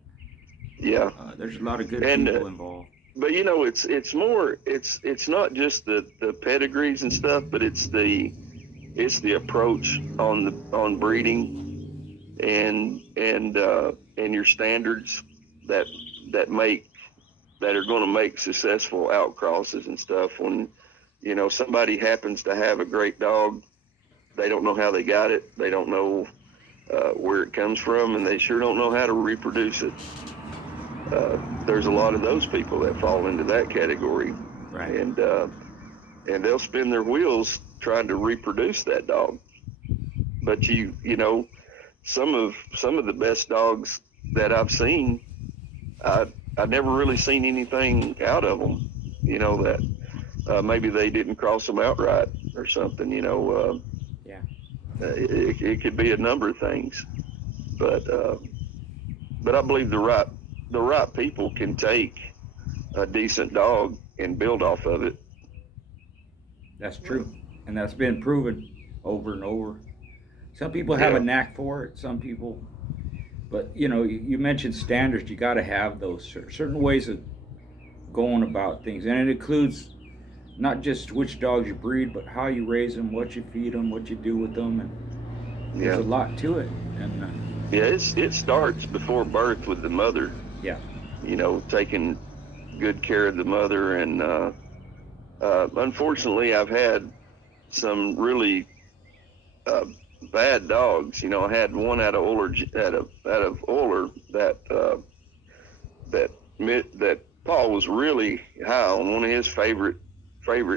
yeah, there's a lot of good people involved. But you know, it's more. It's not just the pedigrees and stuff, but it's the approach on breeding and your standards that are going to make successful outcrosses and stuff. When you know somebody happens to have a great dog, they don't know how they got it, they don't know where it comes from, and they sure don't know how to reproduce it. There's a lot of those people that fall into that category. Right. And and they'll spin their wheels trying to reproduce that dog. But you know, some of the best dogs that I've seen, I never really seen anything out of them. You know, that maybe they didn't cross them outright or something. You know, Yeah. it could be a number of things, but I believe the right people can take a decent dog and build off of it. That's true, and that's been proven over and over. Some people have a knack for it. Some people, but you know, you mentioned standards. You got to have those certain ways of going about things, and it includes not just which dogs you breed, but how you raise them, what you feed them, what you do with them, and there's a lot to it. And yeah, it starts before birth with the mother. Yeah. You know, taking good care of the mother, and unfortunately, I've had some really bad dogs. You know, I had one out of Oler that Paul was really high on, one of his favorite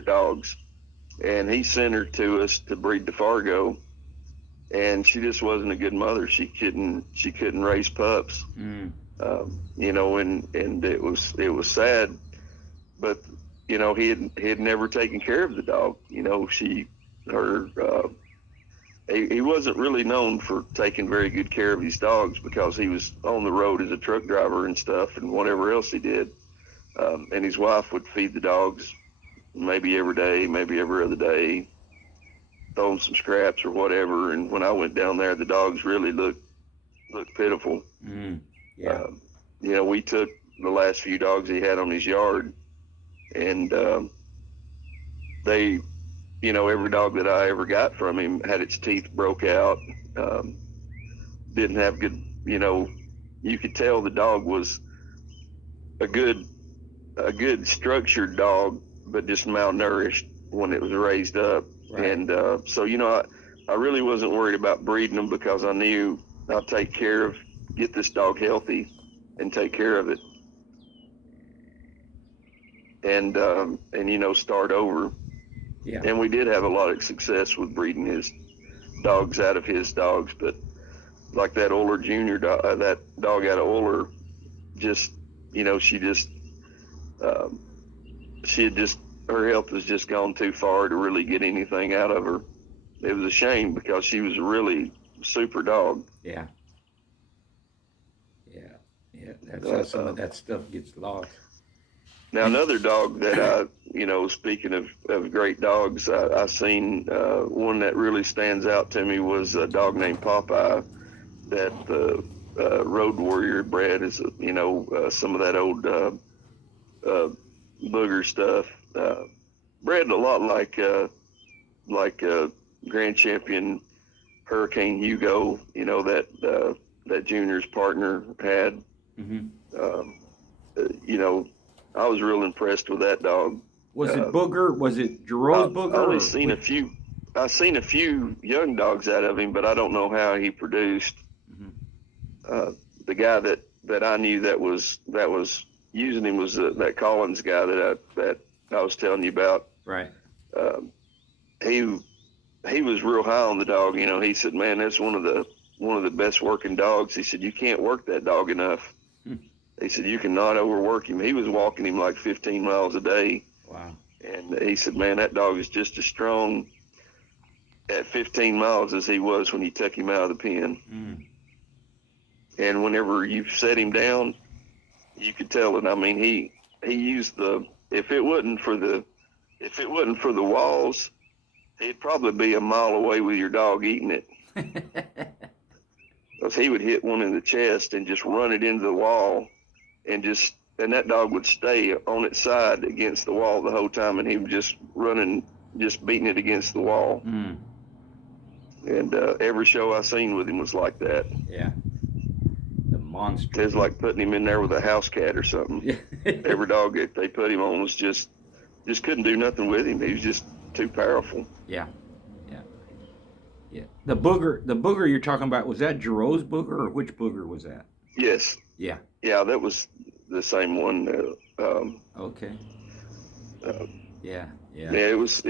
dogs, and he sent her to us to breed to Fargo, and she just wasn't a good mother. She couldn't raise pups. You know, and it was sad, but you know, he had never taken care of the dog. You know, he wasn't really known for taking very good care of his dogs because he was on the road as a truck driver and stuff and whatever else he did. And his wife would feed the dogs maybe every day, maybe every other day, throw them some scraps or whatever. And when I went down there, the dogs really looked pitiful. Yeah. You know, we took the last few dogs he had on his yard, and they, you know, every dog that I ever got from him had its teeth broke out, didn't have good, you know, you could tell the dog was a good structured dog, but just malnourished when it was raised up. Right. And so, you know, I really wasn't worried about breeding them because I knew I'll get this dog healthy and take care of it. And you know, start over. Yeah. And we did have a lot of success with breeding his dogs out of his dogs, but like that Oler Junior dog, that dog out of Oler, just, you know, she had just, her health has just gone too far to really get anything out of her. It was a shame because she was a really super dog. Yeah. That's how some of that stuff gets lost. Now, another dog that you know, speaking of great dogs, I seen one that really stands out to me was a dog named Popeye that Road Warrior bred, is, you know, some of that old booger stuff. Bred a lot like Grand Champion Hurricane Hugo, you know, that Junior's partner had. You know, I was real impressed with that dog. Was it Booger? Was it Giroux Booger? I only seen a few. I seen a few young dogs out of him, but I don't know how he produced. The guy that I knew that was using him was that Collins guy that I was telling you about. Right. He was real high on the dog. You know, he said, "Man, that's one of the best working dogs." He said, "You can't work that dog enough." He said, "You cannot overwork him." He was walking him like 15 miles a day. Wow. And he said, "Man, that dog is just as strong at 15 miles as he was when you took him out of the pen." And whenever you set him down, you could tell it. I mean, he used if it wasn't for the walls, he'd probably be a mile away with your dog eating it. Because he would hit one in the chest and just run it into the wall, and that dog would stay on its side against the wall the whole time, and he was just running, just beating it against the wall. And every show I seen with him was like that. Yeah. The monster. It was like putting him in there with a house cat or something. Every dog that they put him on was just couldn't do nothing with him. He was just too powerful. Yeah. The booger you're talking about, was that Giroux's booger, or which booger was that? Yes. Yeah, that was the same one. Okay. Yeah. Yeah, it was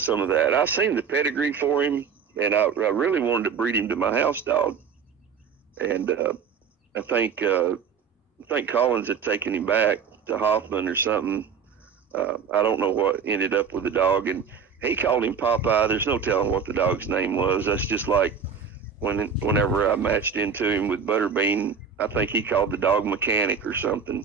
some of that. I seen the pedigree for him, and I really wanted to breed him to my house dog. And I think Collins had taken him back to Hoffman or something. I don't know what ended up with the dog, and he called him Popeye. There's no telling what the dog's name was. That's just like whenever I matched into him with Butterbean, I think he called the dog Mechanic or something.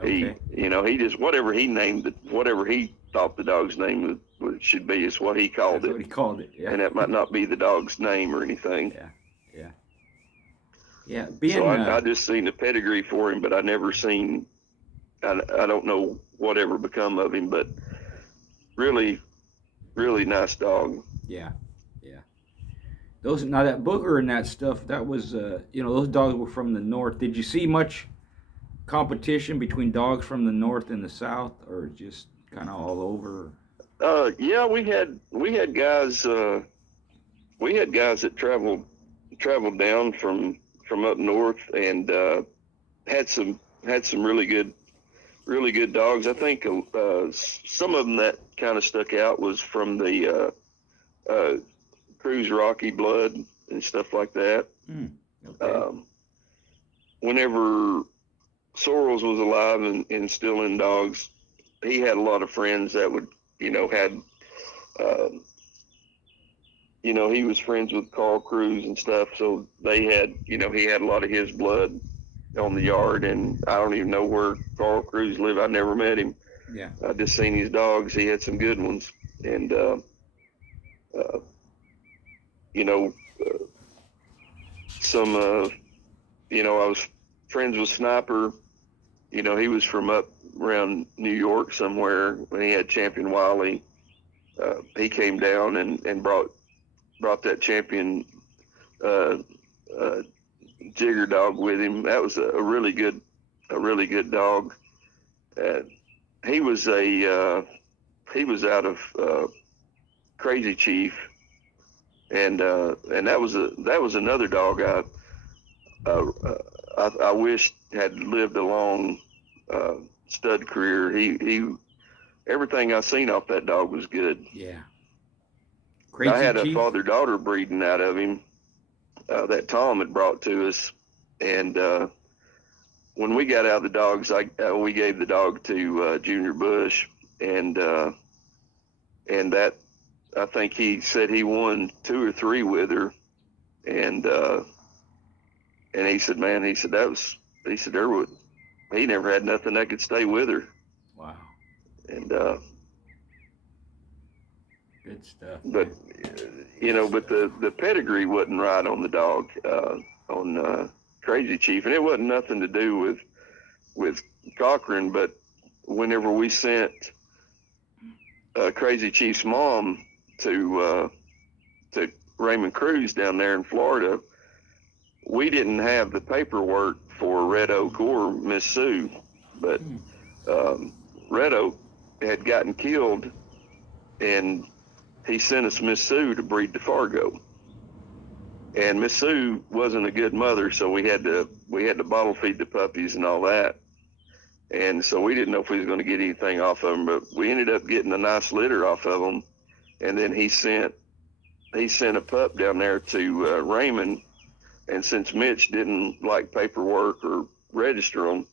Okay. He just whatever he named it, whatever he thought the dog's name should be is what he called That's it. what he called it. Yeah. And that might not be the dog's name or anything. Yeah. So I just seen the pedigree for him, but I never seen. I don't know whatever become of him, but really, really nice dog. Yeah. That booger and that stuff, that was those dogs were from the north. Did you see much competition between dogs from the north and the south, or just kind of all over? Yeah, we had guys that traveled down from up north and had some really good dogs. I think some of them that kind of stuck out was from the Cruise Rocky blood and stuff like that. Okay. Whenever Sorrels was alive and still in dogs, he had a lot of friends that would, had, he was friends with Carl Cruz and stuff. So they had, he had a lot of his blood on the yard, and I don't even know where Carl Cruz lived. I never met him. Yeah. I just seen his dogs. He had some good ones, and I was friends with Sniper. He was from up around New York somewhere when he had Champion Wiley. He came down and brought that Champion Jigger dog with him. That was a really good dog. He was out of Crazy Chief, and that was another dog I wish had lived a long stud career. He everything I seen off that dog was good. Yeah. I had Chief? A father-daughter breeding out of him that Tom had brought to us, and when we got out of the dogs, we gave the dog to Junior Bush, and that I think he said he won 2 or 3 with her, and he said, man, he said he never had nothing that could stay with her. Wow. And good stuff. But but the pedigree wasn't right on the dog on Crazy Chief, and it wasn't nothing to do with Cochran. But whenever we sent Crazy Chief's mom to Raymond Cruz down there in Florida, we didn't have the paperwork for Red Oak or Miss Sue, but Red Oak had gotten killed, and he sent us Miss Sue to breed to Fargo. And Miss Sue wasn't a good mother, so we had to bottle feed the puppies and all that. And so we didn't know if we was going to get anything off of them, but we ended up getting a nice litter off of them. And then he sent a pup down there to Raymond. And since Mitch didn't like paperwork or register them,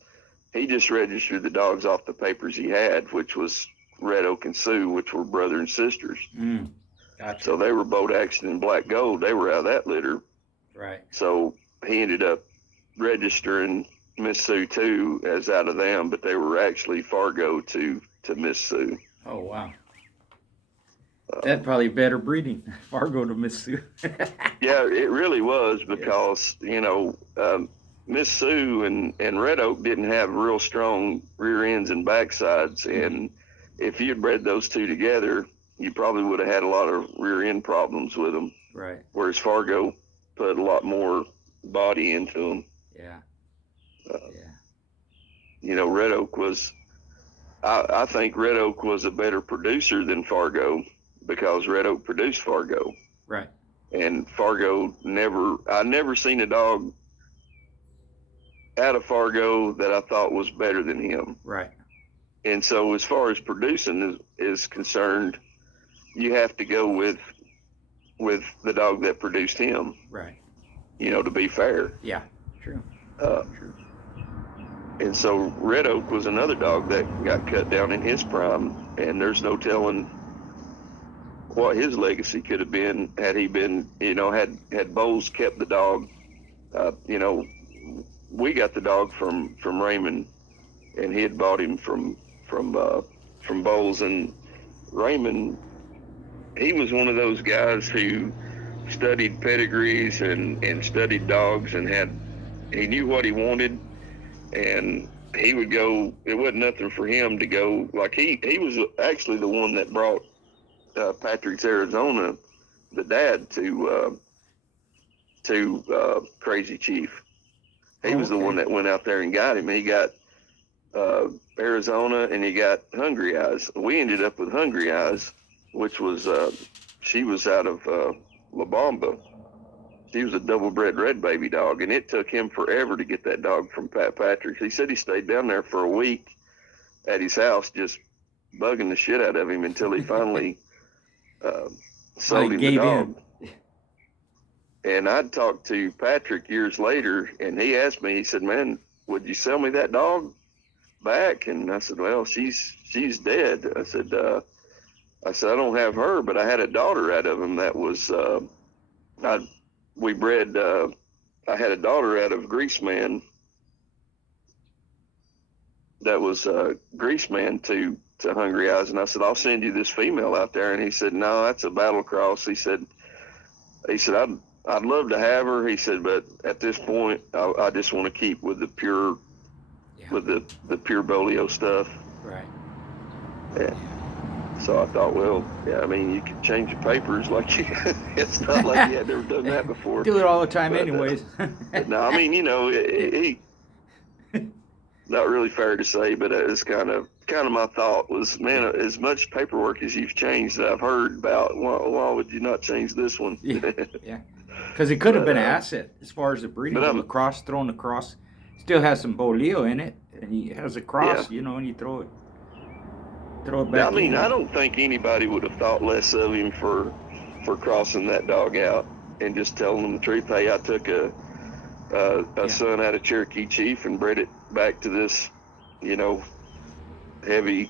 he just registered the dogs off the papers he had, which was Red Oak and Sue, which were brother and sisters. Gotcha. So they were both action in black gold. They were out of that litter. Right. So he ended up registering Miss Sue too as out of them, but they were actually Fargo to Miss Sue. Oh, wow. That's probably better breeding, Fargo to Miss Sue. Yeah, it really was, because Miss Sue and Red Oak didn't have real strong rear ends and backsides, and if you'd bred those two together, you probably would have had a lot of rear end problems with them. Right. Whereas Fargo put a lot more body into them. Yeah. Red Oak was. I think Red Oak was a better producer than Fargo, because Red Oak produced Fargo. Right. And Fargo I never seen a dog out of Fargo that I thought was better than him. Right. And so as far as producing is concerned, you have to go with the dog that produced him. Right. To be fair. Yeah. True. True. And so Red Oak was another dog that got cut down in his prime, and there's no telling what his legacy could have been had he been, had Bowles kept the dog. We got the dog from Raymond, and he had bought him from Bowles. And Raymond, he was one of those guys who studied pedigrees and studied dogs, and he knew what he wanted, and he would go. It wasn't nothing for him to go. Like he was actually the one that brought Patrick's Arizona, the dad, to Crazy Chief. He was the one that went out there and got him. He got Arizona, and he got Hungry Eyes. We ended up with Hungry Eyes, which was she was out of La Bamba. She was a double-bred red baby dog, and it took him forever to get that dog from Pat Patrick. He said he stayed down there for a week at his house just bugging the shit out of him until he finally sold him the dog. And I'd talked to Patrick years later, and he asked me, he said, "Man, would you sell me that dog back?" And I said, "Well, she's dead." I said, I don't have her, but I had a daughter out of him that was, we bred, I had a daughter out of Greaseman that was Greaseman to Hungry Eyes. And I said, "I'll send you this female out there." And he said, "No, that's a battle cross." He said, I'd love to have her. He said, "But at this point, I just want to keep with the pure, with the pure Bolio stuff." Right. Yeah. So I thought, well, yeah, I mean, you could change the papers it's not like you had never done that before. Do it all the time, anyways. No, I mean, he not really fair to say, but it's kind of my thought was, man, as much paperwork as you've changed that I've heard about, why would you not change this one? Yeah. Because it could have been an asset as far as the breeding. Thrown across, still has some Bolio in it, and he has a cross, and you throw it back. I mean, I don't think anybody would have thought less of him for crossing that dog out and just telling them the truth. Hey, I took a son out of Cherokee Chief and bred it back to this, heavy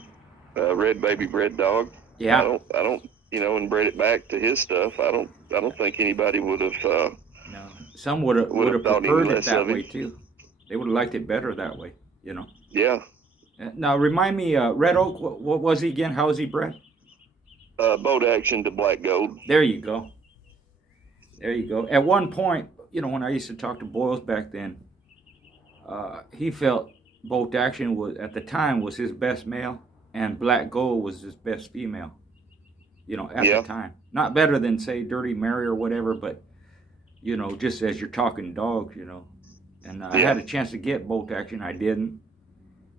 red baby bred dog. Yeah. I don't, and bred it back to his stuff. I don't think anybody would have. No, some would have preferred it that way too. They would have liked it better that way, Yeah. Now remind me, Red Oak. What was he again? How was he bred? Boat action to black gold. There you go. At one point, when I used to talk to Boyles back then, he felt Boat action was at the time was his best male, and black gold was his best female. At the time, not better than say Dirty Mary or whatever, but just as you're talking dogs, And I had a chance to get Boat action, I didn't.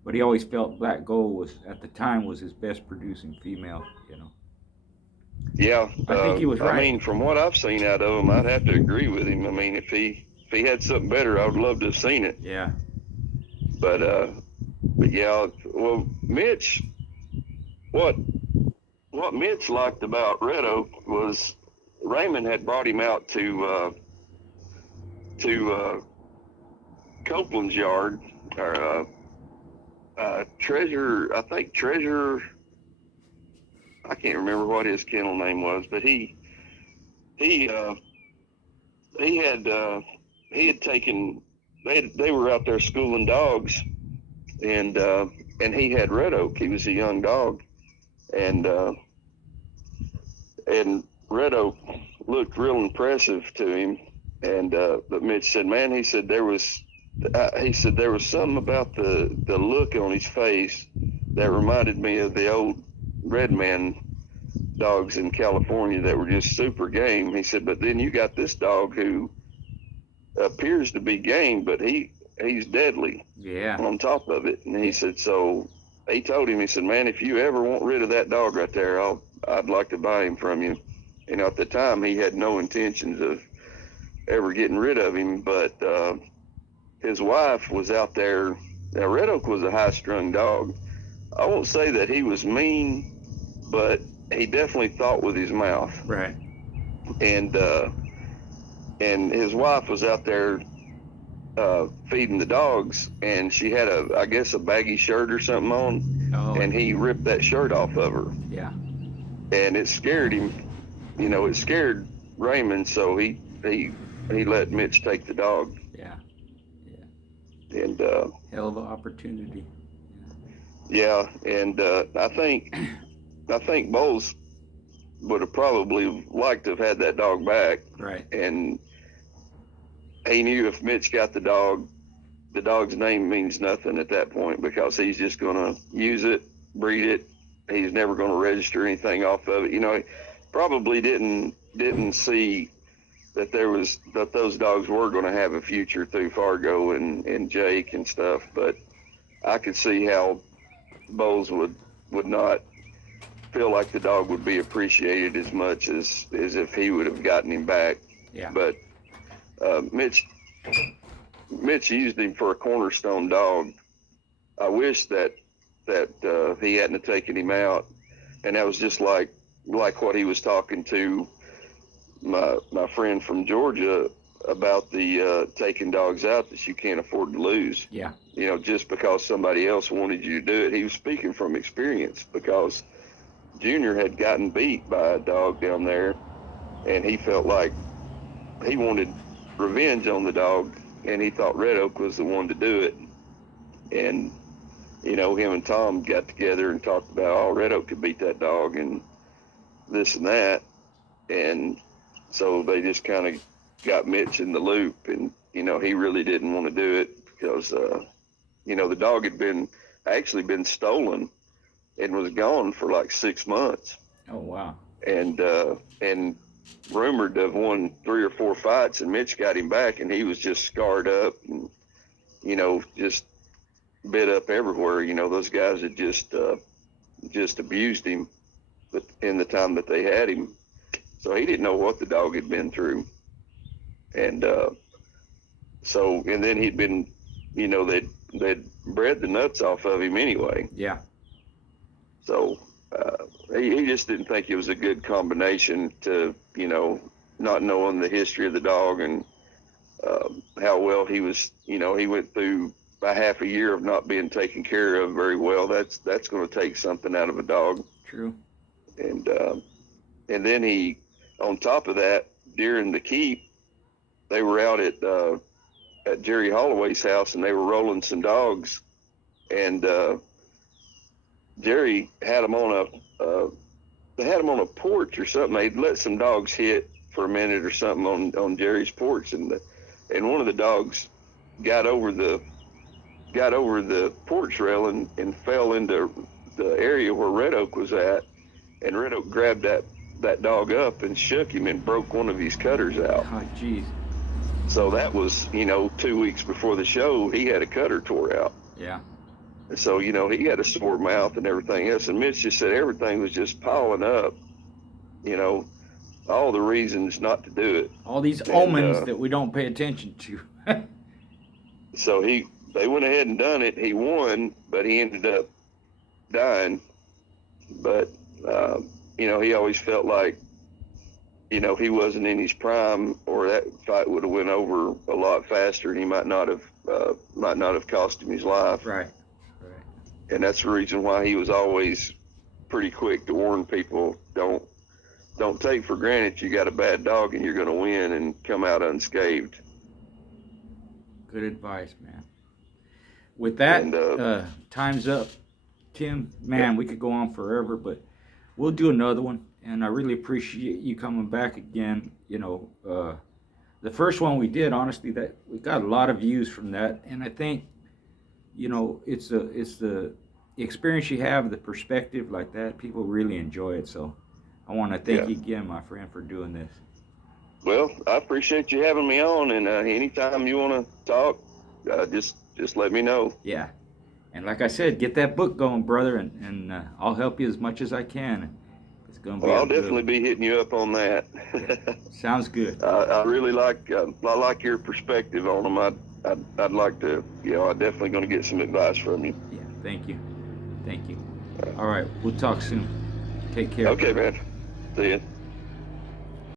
But he always felt Black Gold was, at the time, was his best producing female, Yeah. I think he was right. I mean, from what I've seen out of him, I'd have to agree with him. I mean, if he had something better, I would love to have seen it. Yeah. But yeah, well, Mitch, what Mitch liked about Red Oak was Raymond had brought him out to Copeland's yard, or Treasure, I can't remember what his kennel name was, but he had taken, they were out there schooling dogs, and he had Red Oak. He was a young dog, and Red Oak looked real impressive to him, and but Mitch said, man, he said there was something about the look on his face that reminded me of the old red man dogs in California that were just super game. He said, but then you got this dog who appears to be game, but he's deadly. Yeah. On top of it. And he said, so he told him, he said, man, if you ever want rid of that dog right there, I'd like to buy him from you. And at the time, he had no intentions of ever getting rid of him, but his wife was out there. Now, Red Oak was a high-strung dog. I won't say that he was mean, but he definitely thought with his mouth. Right. And his wife was out there feeding the dogs, and she had I guess a baggy shirt or something on, and he ripped that shirt off of her. Yeah. And it scared him. You know, it scared Raymond, so he let Mitch take the dog. Yeah. And hell of an opportunity. Yeah, and I think Bowles would have probably liked to have had that dog back. Right. And he knew if Mitch got the dog's name means nothing at that point, because he's just going to use it, breed it. He's never going to register anything off of it. You know, he probably didn't see that those dogs were going to have a future through Fargo and Jake and stuff. But I could see how Bowles would not feel like the dog would be appreciated as much as if he would have gotten him back. Yeah. But Mitch used him for a cornerstone dog. I wish that he hadn't have taken him out, and that was just like what he was talking to my friend from Georgia about, the taking dogs out that you can't afford to lose. Yeah. You know, just because somebody else wanted you to do it. He was speaking from experience, because Junior had gotten beat by a dog down there, and he felt like he wanted revenge on the dog, and he thought Red Oak was the one to do it. And, you know, him and Tom got together and talked about, oh, Red Oak could beat that dog and this and that. And so they just kind of got Mitch in the loop, and, you know, he really didn't want to do it because, you know, the dog had actually been stolen and was gone for like 6 months. Oh, wow. And rumored to have won 3 or 4 fights, and Mitch got him back, and he was just scarred up and, you know, just bit up everywhere. You know, those guys had just abused him in the time that they had him. So he didn't know what the dog had been through. And and then he'd been, you know, they'd bred the nuts off of him anyway. Yeah. So he just didn't think it was a good combination to, you know, not knowing the history of the dog and how well he was, you know, he went through a half a year of not being taken care of very well. That's going to take something out of a dog. True. And then he, on top of that, during the keep, they were out at Jerry Holloway's house, and they were rolling some dogs, and Jerry had them on a porch or something. They'd let some dogs hit for a minute or something on Jerry's porch, and one of the dogs got over the porch rail and fell into the area where Red Oak was at, and Red Oak grabbed that dog up and shook him and broke one of his cutters out. Oh, jeez. So that was, you know, 2 weeks before the show, he had a cutter tore out. Yeah. So, you know, he had a sore mouth and everything else. And Mitch just said everything was just piling up, you know, all the reasons not to do it. All these omens that we don't pay attention to. So they went ahead and done it. He won, but he ended up dying. But, you know, he always felt like, you know, he wasn't in his prime, or that fight would have went over a lot faster, and he might not have cost him his life. Right. And that's the reason why he was always pretty quick to warn people, don't take for granted you got a bad dog and you're going to win and come out unscathed. Good advice, man. With that, time's up. Tim, man, we could go on forever, but we'll do another one. And I really appreciate you coming back again. You know, the first one we did, honestly, that we got a lot of views from that. And I think, you know, it's the experience you have, the perspective like that. People really enjoy it. So I want to thank you again, my friend, for doing this. Well, I appreciate you having me on. And anytime you want to talk, just let me know. Yeah. And like I said, get that book going, brother, and I'll help you as much as I can. It's going to be. Well, I'll definitely be hitting you up on that. Yeah. Sounds good. I really like your perspective on them. I'd like to, you know, I'm definitely going to get some advice from you. Yeah, thank you. Thank you. All right, we'll talk soon. Take care. Okay, man. See ya.